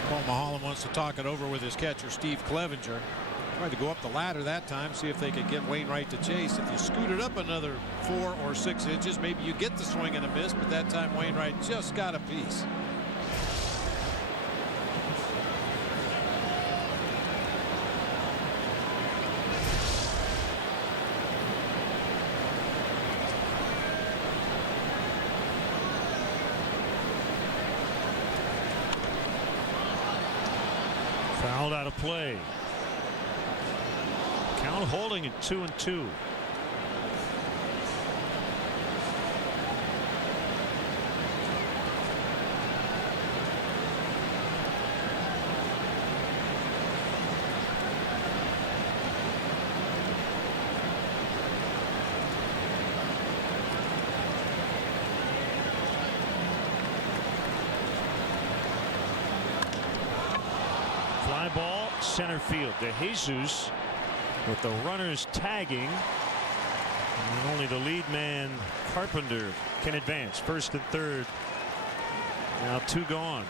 Paul Maholm wants to talk it over with his catcher, Steve Clevenger. Tried to go up the ladder that time, see if they could get Wainwright to chase. If you scoot it up another 4 or 6 inches, maybe you get the swing and a miss, but that time Wainwright just got a piece. Fouled out of play. Count holding at 2-2. Fly ball center field to Jesus with the runners tagging. And only the lead man Carpenter can advance. First and third. Now 2 gone.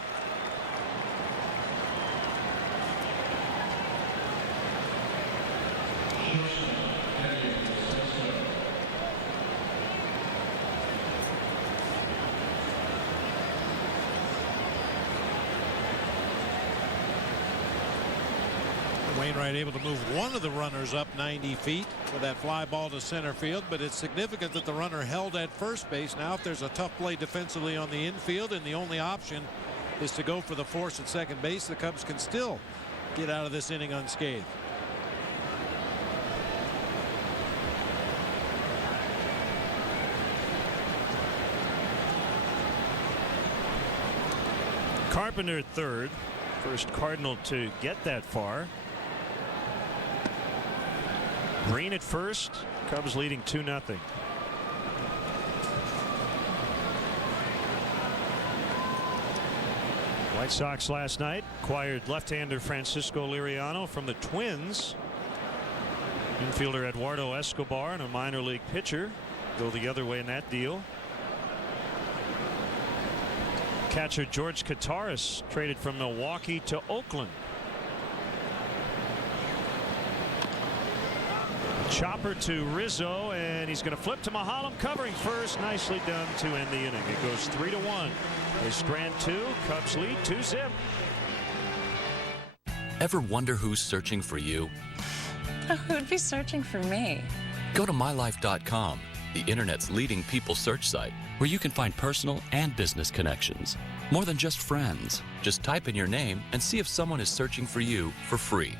Wainwright able to move one of the runners up 90 feet for that fly ball to center field, but it's significant that the runner held at first base. Now if there's a tough play defensively on the infield and the only option is to go for the force at second base, the Cubs can still get out of this inning unscathed. Carpenter third. First Cardinal to get that far. Green at first. Cubs leading 2-0. White Sox last night acquired left-hander Francisco Liriano from the Twins. Infielder Eduardo Escobar and a minor league pitcher go the other way in that deal. Catcher George Kataris traded from Milwaukee to Oakland. Chopper to Rizzo, and he's going to flip to Maholm covering first. Nicely done to end the inning. It goes 3-1. They strand 2. Cubs lead 2-0. Ever wonder who's searching for you? Who'd be searching for me? Go to mylife.com, the internet's leading people search site, where you can find personal and business connections. More than just friends. Just type in your name and see if someone is searching for you for free.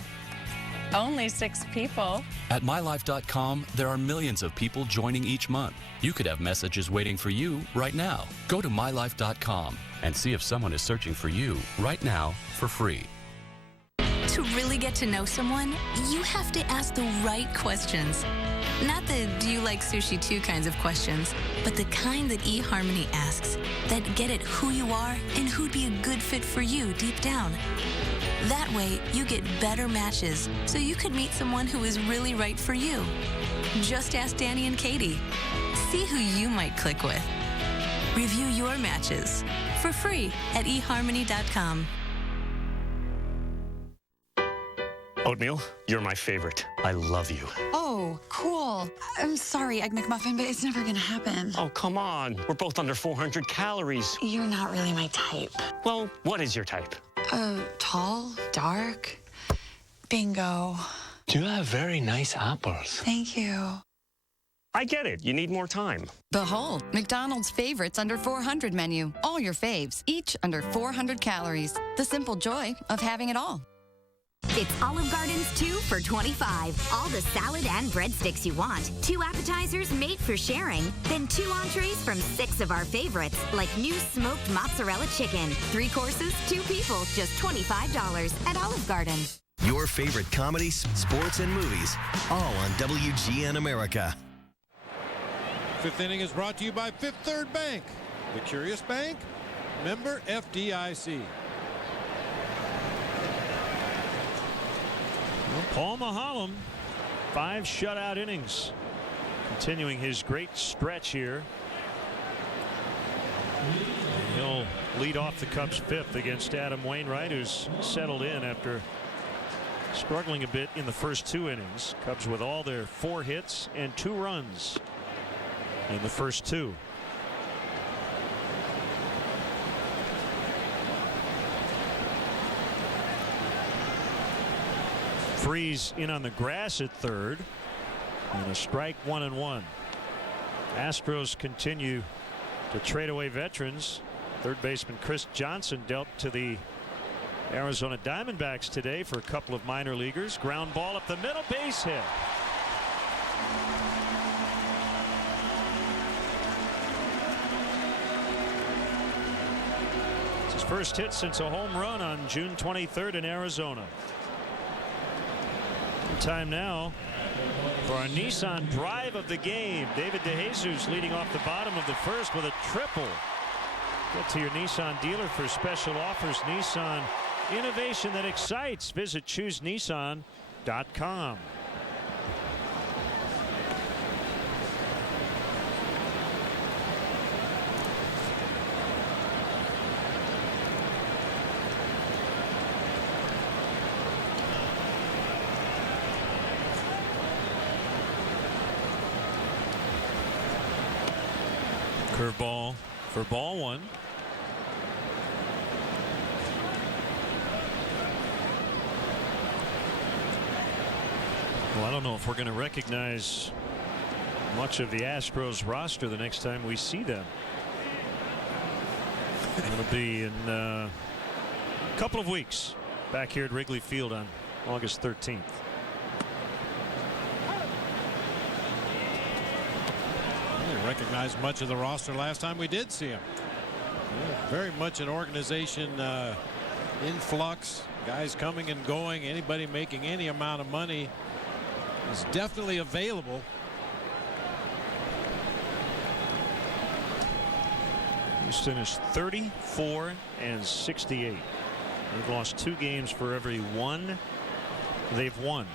Only 6 people. At mylife.com, there are millions of people joining each month. You could have messages waiting for you right now. Go to mylife.com and see if someone is searching for you right now for free. To really get to know someone, you have to ask the right questions. Not the do you like sushi too kinds of questions, but the kind that eHarmony asks, that get at who you are and who'd be a good fit for you deep down. That way, you get better matches, so you could meet someone who is really right for you. Just ask Danny and Katie. See who you might click with. Review your matches for free at eHarmony.com. Oatmeal, you're my favorite. I love you. Oh, cool. I'm sorry, Egg McMuffin, but it's never gonna happen. Oh, come on. We're both under 400 calories. You're not really my type. Well, what is your type? Tall, dark. Bingo. You have very nice apples. Thank you. I get it. You need more time. Behold, McDonald's favorites under 400 menu. All your faves, each under 400 calories. The simple joy of having it all. It's Olive Garden's 2 for $25. All the salad and breadsticks you want. 2 appetizers made for sharing. Then 2 entrees from 6 of our favorites, like new smoked mozzarella chicken. 3 courses, 2 people, just $25 at Olive Garden. Your favorite comedies, sports, and movies, all on WGN America. Fifth inning is brought to you by Fifth Third Bank. The Curious Bank, member FDIC. Paul Maholm, 5 shutout innings, continuing his great stretch here. He'll lead off the Cubs' 5th against Adam Wainwright, who's settled in after struggling a bit in the first 2 innings. Cubs with all their 4 hits and 2 runs in the first 2. Freeze in on the grass at third, and a strike, 1-1. Astros continue to trade away veterans. Third baseman Chris Johnson dealt to the Arizona Diamondbacks today for a couple of minor leaguers. Ground ball up the middle, base hit. It's his first hit since a home run on June 23rd in Arizona. Time now for our Nissan drive of the game. David DeJesus leading off the bottom of the first with a triple. Get to your Nissan dealer for special offers. Nissan, innovation that excites. Visit ChooseNissan.com. Curveball for ball 1. Well, I don't know if we're going to recognize much of the Astros roster the next time we see them. It'll be in a couple of weeks back here at Wrigley Field on August 13th. Recognized much of the roster last time we did see him. Yeah, very much an organization in flux. Guys coming and going. Anybody making any amount of money is definitely available. Houston is 34-68. They've lost 2 games for every 1 they've won.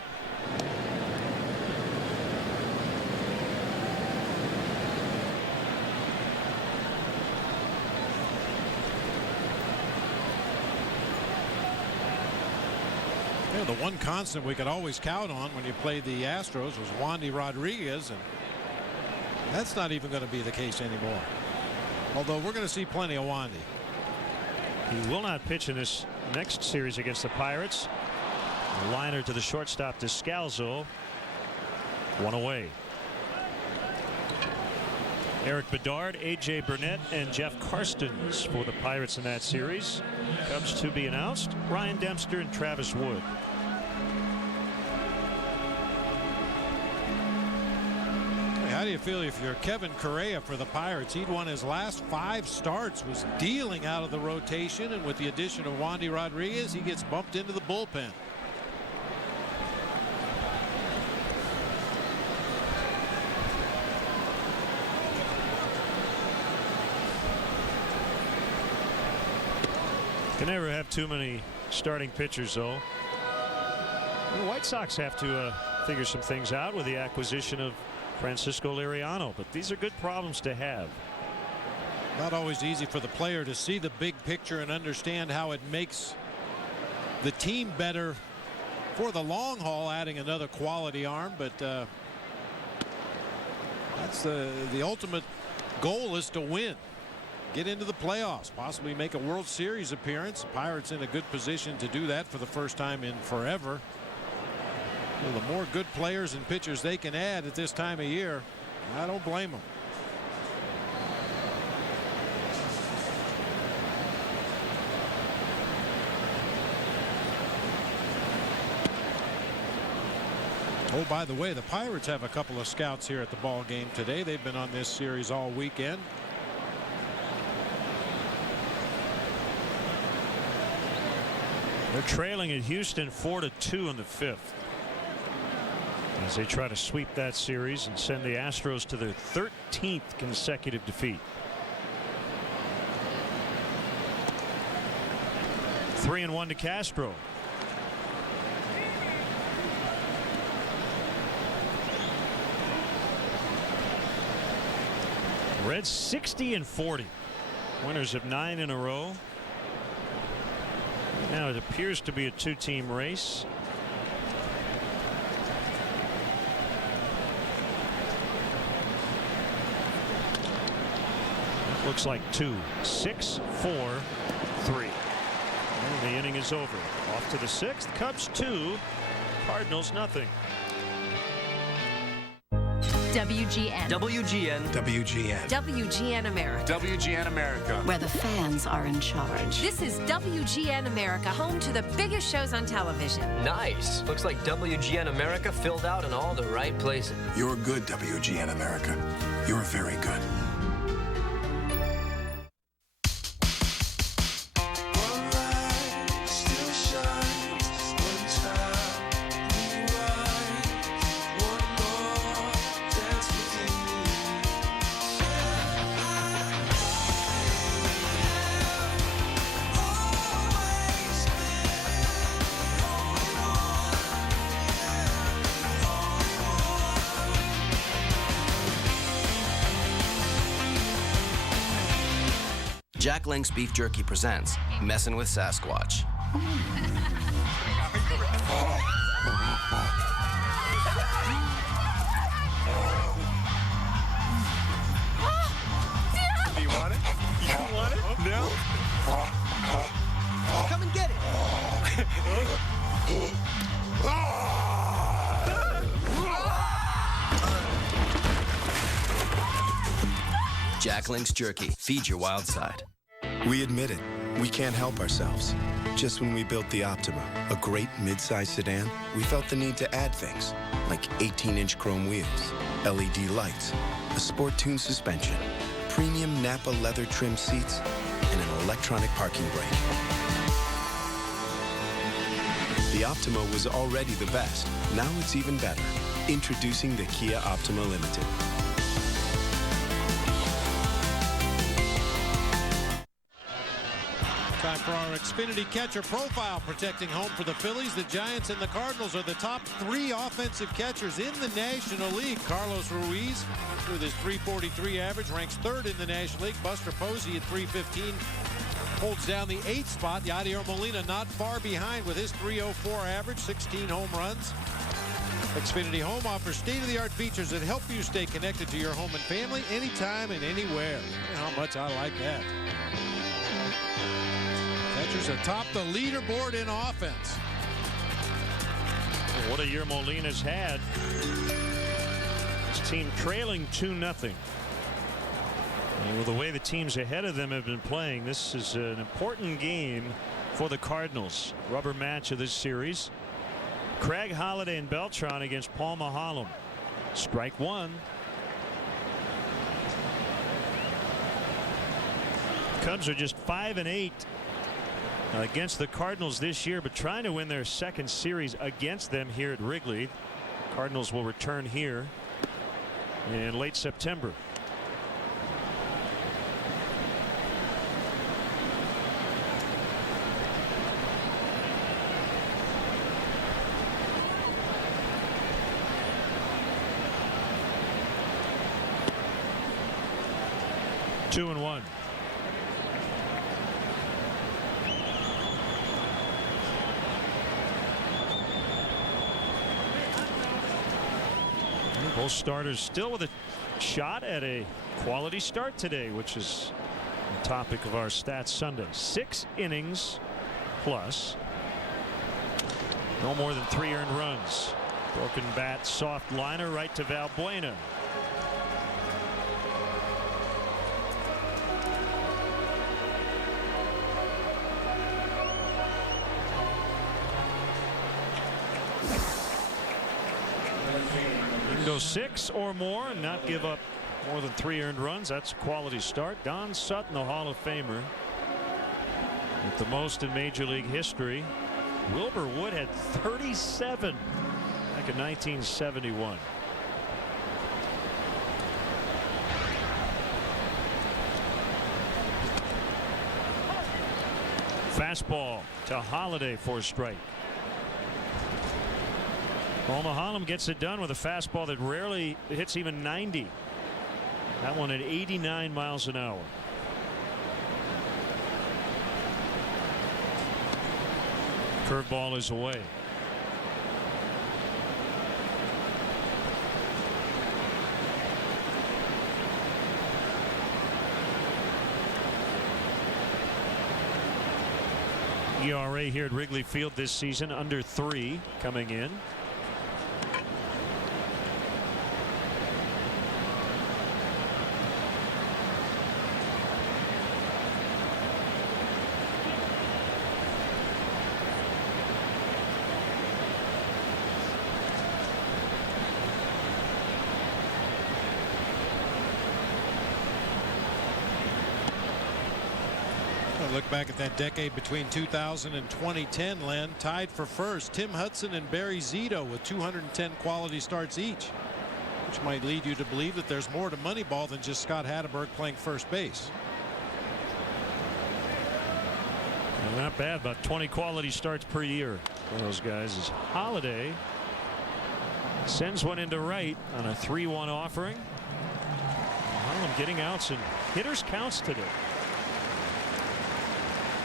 The one constant we could always count on when you played the Astros was Wandy Rodriguez, and that's not even going to be the case anymore. Although we're going to see plenty of Wandy. He will not pitch in this next series against the Pirates. A liner to the shortstop Descalzo. 1 away. Eric Bedard, A.J. Burnett, and Jeff Karstens for the Pirates in that series. Cubs to be announced: Ryan Dempster and Travis Wood. How do you feel if you're Kevin Correa for the Pirates? He'd won his last 5 starts, was dealing out of the rotation, and with the addition of Wandy Rodriguez, he gets bumped into the bullpen. Can never have too many starting pitchers, though. The White Sox have to figure some things out with the acquisition of Francisco Liriano, but these are good problems to have. Not always easy for the player to see the big picture and understand how it makes the team better for the long haul, adding another quality arm, but that's the ultimate goal, is to win, get into the playoffs, possibly make a World Series appearance. The Pirates in a good position to do that for the first time in forever. Well, the more good players and pitchers they can add at this time of year, I don't blame them. Oh, by the way, the Pirates have a couple of scouts here at the ball game today. They've been on this series all weekend. They're trailing at Houston 4-2 in the 5th. As they try to sweep that series and send the Astros to their 13th consecutive defeat. 3-1 to Castro. Reds 60-40. Winners of 9 in a row. Now it appears to be a two-team race. It looks like 2. 6, 4, 3. And the inning is over. Off to the 6th. Cubs 2. Cardinals nothing. WGN. WGN. WGN. WGN America. WGN America. Where the fans are in charge. This is WGN America, home to the biggest shows on television. Nice. Looks like WGN America filled out in all the right places. You're good, WGN America. You're very good. Jack Link's Beef Jerky presents Messin' with Sasquatch. Do you want it? You want it? No? Come and get it. Jack Link's Jerky. Feed your wild side. We admit it. We can't help ourselves. Just when we built the Optima, a great mid-size sedan, we felt the need to add things, like 18-inch chrome wheels, LED lights, a sport-tuned suspension, premium Napa leather trim seats, and an electronic parking brake. The Optima was already the best. Now it's even better. Introducing the Kia Optima Limited. Time for our Xfinity catcher profile. Protecting home for the Phillies, the Giants, and the Cardinals are the top 3 offensive catchers in the National League. Carlos Ruiz, with his .343 average, ranks 3rd in the National League. Buster Posey at .315 holds down the 8th spot. Yadier Molina not far behind with his .304 average, 16 home runs. Xfinity Home offers state-of-the-art features that help you stay connected to your home and family anytime and anywhere. How much I like that. Catchers atop the leaderboard in offense. What a year Molina's had. His team trailing 2-0. With the way the teams ahead of them have been playing, this is an important game for the Cardinals. Rubber match of this series. Craig Holliday and Beltran against Paul Maholm. Strike 1. Cubs are just 5-8 against the Cardinals this year, but trying to win their second series against them here at Wrigley. Cardinals will return here in late September. Two and 1. Both starters still with a shot at a quality start today, which is the topic of our Stats Sunday. 6 innings plus. No more than 3 earned runs. Broken bat, soft liner right to Valbuena. Go 6 or more and not give up more than 3 earned runs. That's a quality start. Don Sutton, the Hall of Famer, with the most in Major League history. Wilbur Wood had 37 back in 1971. Fastball to Holiday for a strike. Mulholland gets it done with a fastball that rarely hits even 90. That one at 89 miles an hour. Curveball is away. ERA here at Wrigley Field this season under 3 coming in. Look back at that decade between 2000 and 2010, Len. Tied for first, Tim Hudson and Barry Zito with 210 quality starts each, which might lead you to believe that there's more to Moneyball than just Scott Hatteberg playing first base. Well, not bad, about 20 quality starts per year for those guys. As Holiday sends one into right on a 3-1 offering. Harlem getting outs and hitters counts today.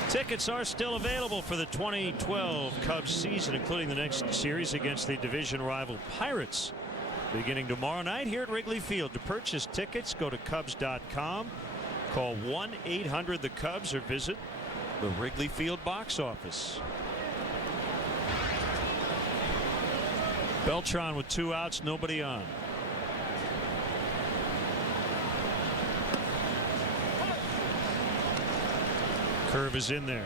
Tickets are still available for the 2012 Cubs season, including the next series against the division rival Pirates, beginning tomorrow night here at Wrigley Field. To purchase tickets, go to Cubs.com, call 1-800-THE-CUBS, or visit the Wrigley Field box office. Beltran with 2 outs, nobody on. Curve is in there.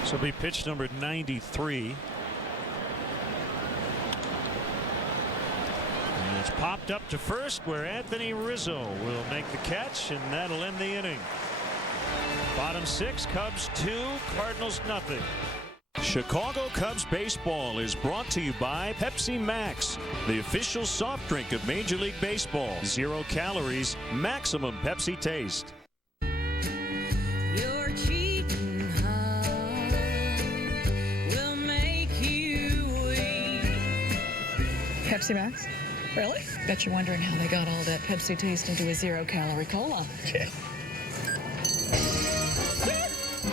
This will be pitch number 93. It's popped up to first, where Anthony Rizzo will make the catch, and that'll end the inning. Bottom 6, Cubs 2, Cardinals nothing. Chicago Cubs baseball is brought to you by Pepsi Max, the official soft drink of Major League Baseball. 0 calories, maximum Pepsi taste. You're cheating hard, will make you weak. Pepsi Max? Really? Bet you're wondering how they got all that Pepsi taste into a 0-calorie cola. Okay.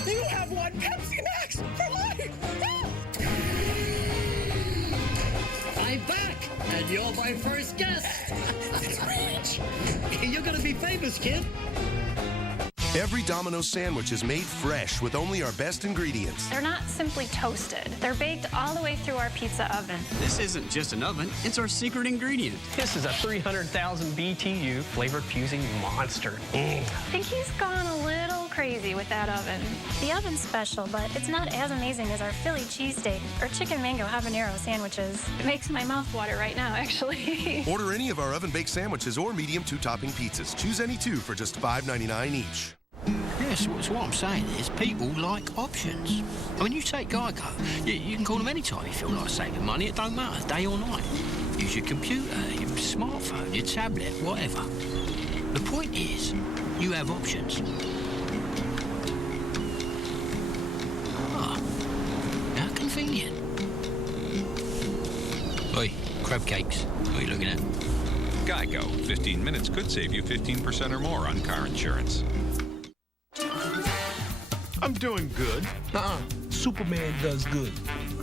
You have won Pepsi Max for life! I'm back, and you're my first guest. That's rich. You're gonna be famous, kid. Every Domino's sandwich is made fresh with only our best ingredients. They're not simply toasted. They're baked all the way through our pizza oven. This isn't just an oven, it's our secret ingredient. This is a 300,000 BTU flavor fusing monster. I think he's gone a little crazy with that oven. The oven's special, but it's not as amazing as our Philly cheesesteak or chicken mango habanero sandwiches. It makes my mouth water right now, actually. Order any of our oven-baked sandwiches or medium 2-topping pizzas. Choose any 2 for just $5.99 each. Yes, so what I'm saying is people like options. I mean, you take Geico. You can call them anytime you feel like saving money. It don't matter, day or night. Use your computer, your smartphone, your tablet, whatever. The point is, you have options. Ah, how convenient. Oi, crab cakes. What are you looking at? Geico. 15 minutes could save you 15% or more on car insurance. I'm doing good. Superman does good.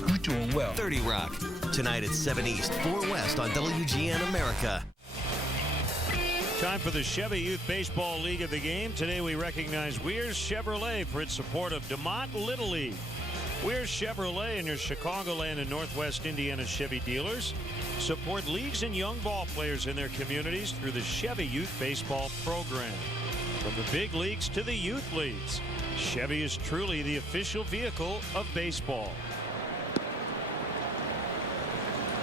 You're doing well. 30 Rock. Tonight at 7 East, 4 West on WGN America. Time for the Chevy Youth Baseball League of the Game. Today we recognize Weir's Chevrolet for its support of DeMont Little League. Weir's Chevrolet and your Chicagoland and Northwest Indiana Chevy dealers support leagues and young ball players in their communities through the Chevy Youth Baseball program. From the big leagues to the youth leagues, Chevy is truly the official vehicle of baseball.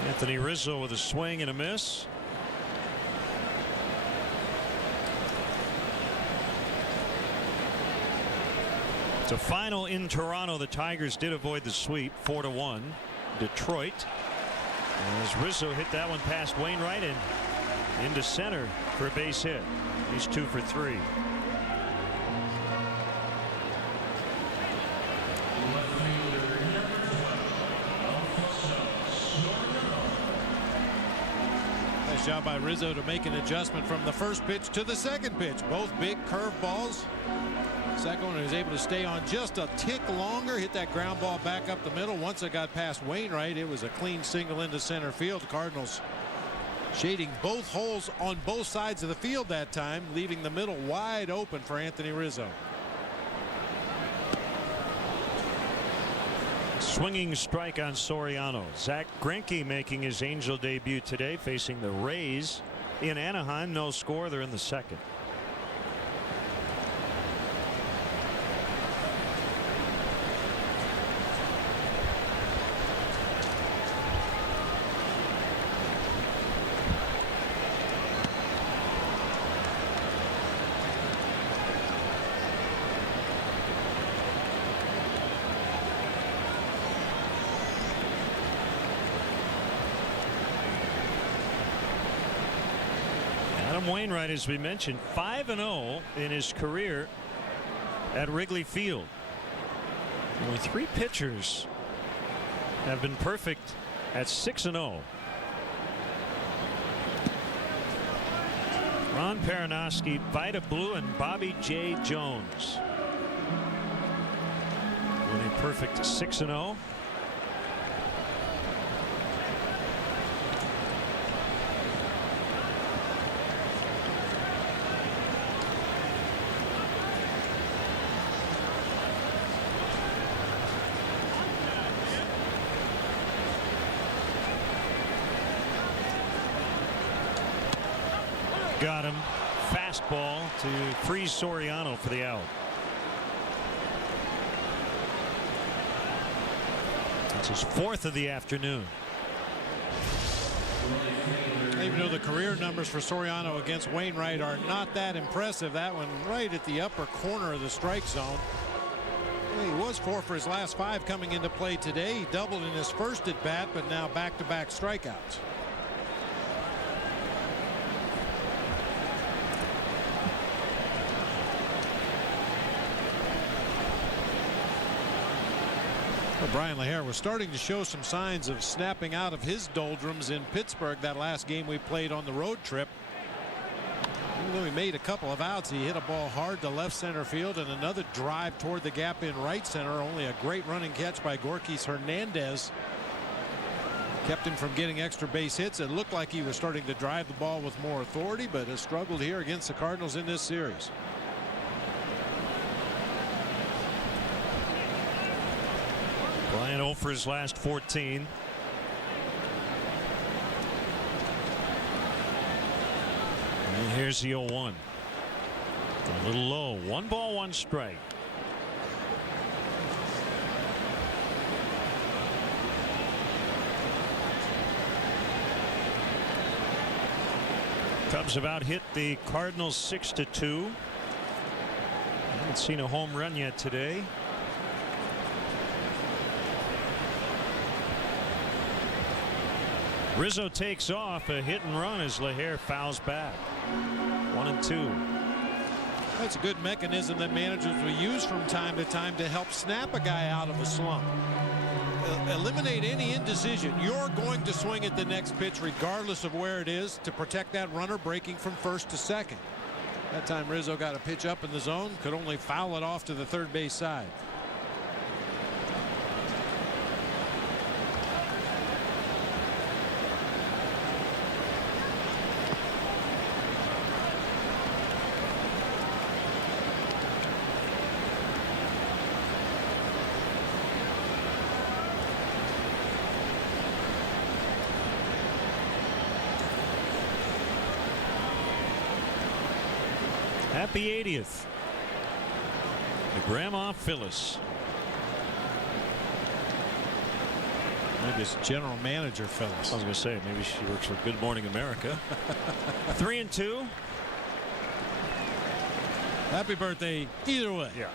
Anthony Rizzo with a swing and a miss. So final in Toronto. The Tigers did avoid the sweep, 4-1. Detroit, as Rizzo hit that one past Wainwright and into center for a base hit. He's 2 for 3. Nice job by Rizzo to make an adjustment from the first pitch to the second pitch. Both big curve balls. Second one was able to stay on just a tick longer, hit that ground ball back up the middle. Once it got past Wainwright, it was a clean single into center field. The Cardinals shading both holes on both sides of the field that time, leaving the middle wide open for Anthony Rizzo. Swinging strike on Soriano. Zach Greinke making his Angel debut today, facing the Rays in Anaheim. No score. They're in the second. Wainwright, as we mentioned, 5-0 in his career at Wrigley Field. Only 3 pitchers have been perfect at 6-0. Ron Peranowski, Vida Blue, and Bobby J. Jones. Only perfect 6-0. Got him. Fastball to freeze Soriano for the out. That's his 4th of the afternoon. Even though the career numbers for Soriano against Wainwright are not that impressive, that one right at the upper corner of the strike zone. He was 4 for his last 5 coming into play today. He doubled in his first at bat, but now back-to-back strikeouts. Brian LaHare was starting to show some signs of snapping out of his doldrums in Pittsburgh that last game we played on the road trip. Even though he made a couple of outs, he hit a ball hard to left center field and another drive toward the gap in right center. Only a great running catch by Gorkis Hernandez kept him from getting extra base hits. It looked like he was starting to drive the ball with more authority, but has struggled here against the Cardinals in this series. Bryant 0 for his last 14. And here's the 0-1. A little low. 1 ball, 1 strike. Cubs have out hit the Cardinals 6-2. Haven't seen a home run yet today. Rizzo takes off, a hit and run as LaHare fouls back. 1-2. That's a good mechanism that managers will use from time to time to help snap a guy out of a slump. Eliminate any indecision. You're going to swing at the next pitch regardless of where it is to protect that runner breaking from first to second. That time Rizzo got a pitch up in the zone, could only foul it off to the third base side. Happy 80th. The Grandma Phyllis. this general manager fellas. I was going to say, maybe she works for Good Morning America. 3-2. Happy birthday either way. Yeah.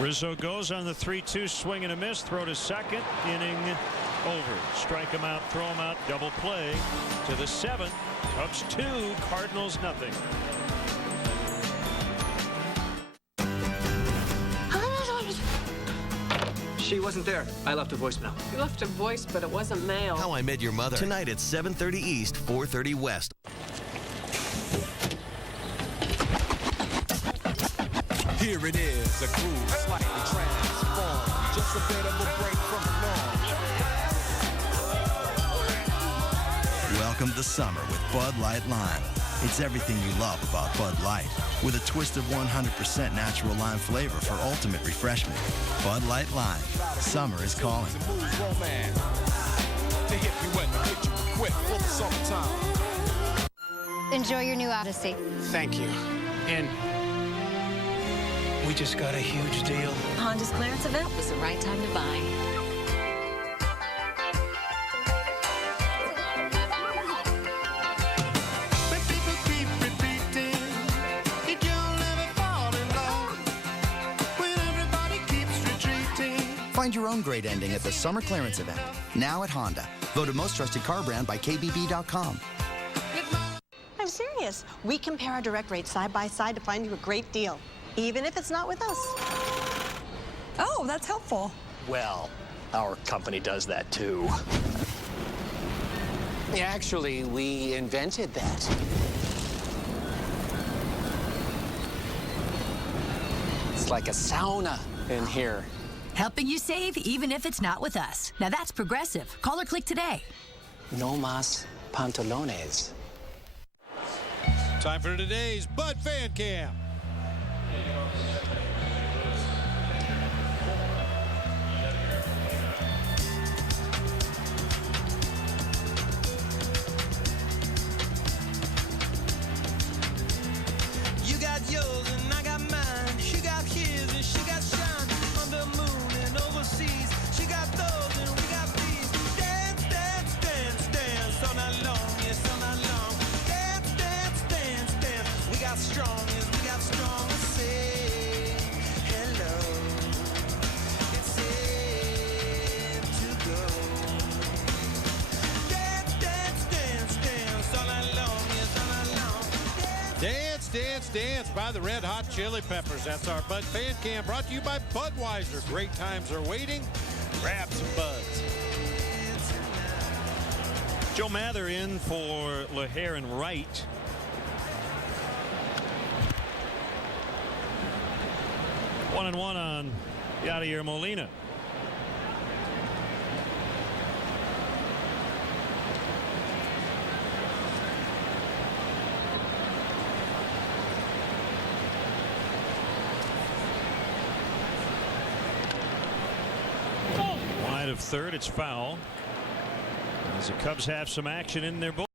Rizzo goes on the 3-2 swing and a miss. Throw to second. Inning over. Strike him out, throw him out, double play to the 7th. Cubs 2, Cardinals nothing. She wasn't there. I left a voicemail. You left a voice, but it wasn't mail. How I Met Your Mother. Tonight at 7:30 East, 4:30 West. Here it is, a groove slightly transformed. Just a bit of a break from the norm. Welcome to summer with Bud Light Lime. It's everything you love about Bud Light, with a twist of 100% natural lime flavor for ultimate refreshment. Bud Light Lime. Summer is calling. To hit you wet, to get you equipped for the summertime. Enjoy your new Odyssey. Thank you. And we just got a huge deal. Honda's clearance event was the right time to buy. Find your own great ending at the summer clearance event. Now at Honda. Voted most trusted car brand by KBB.com. I'm serious. We compare our direct rates side by side to find you a great deal, even if it's not with us. Oh, that's helpful. Well, our company does that too. Actually, we invented that. It's like a sauna in here. Helping you save even if it's not with us. Now that's progressive. Call or click today. No más pantalones. Time for today's Bud Fan Cam. You got yours and I got mine. She got his and she got shine. On the moon and overseas. She got those and we got these. Dance, dance, dance, dance all night long. Yes, all night long. Dance, dance, dance, dance. We got strong, yes, we got strong. Say hello. It's safe to go. Dance, dance, dance, dance all night long. Yes, all night long. Dance, dance, dance by the Red Hot Chili Peppers. That's our Bud Fan Cam, brought to you by Budweiser. Great times are waiting. Grab some buds. Joe Mather in for LaHare and Wright. One and one on Yadier Molina. Wide of third, it's foul. As the Cubs have some action in their bullpen.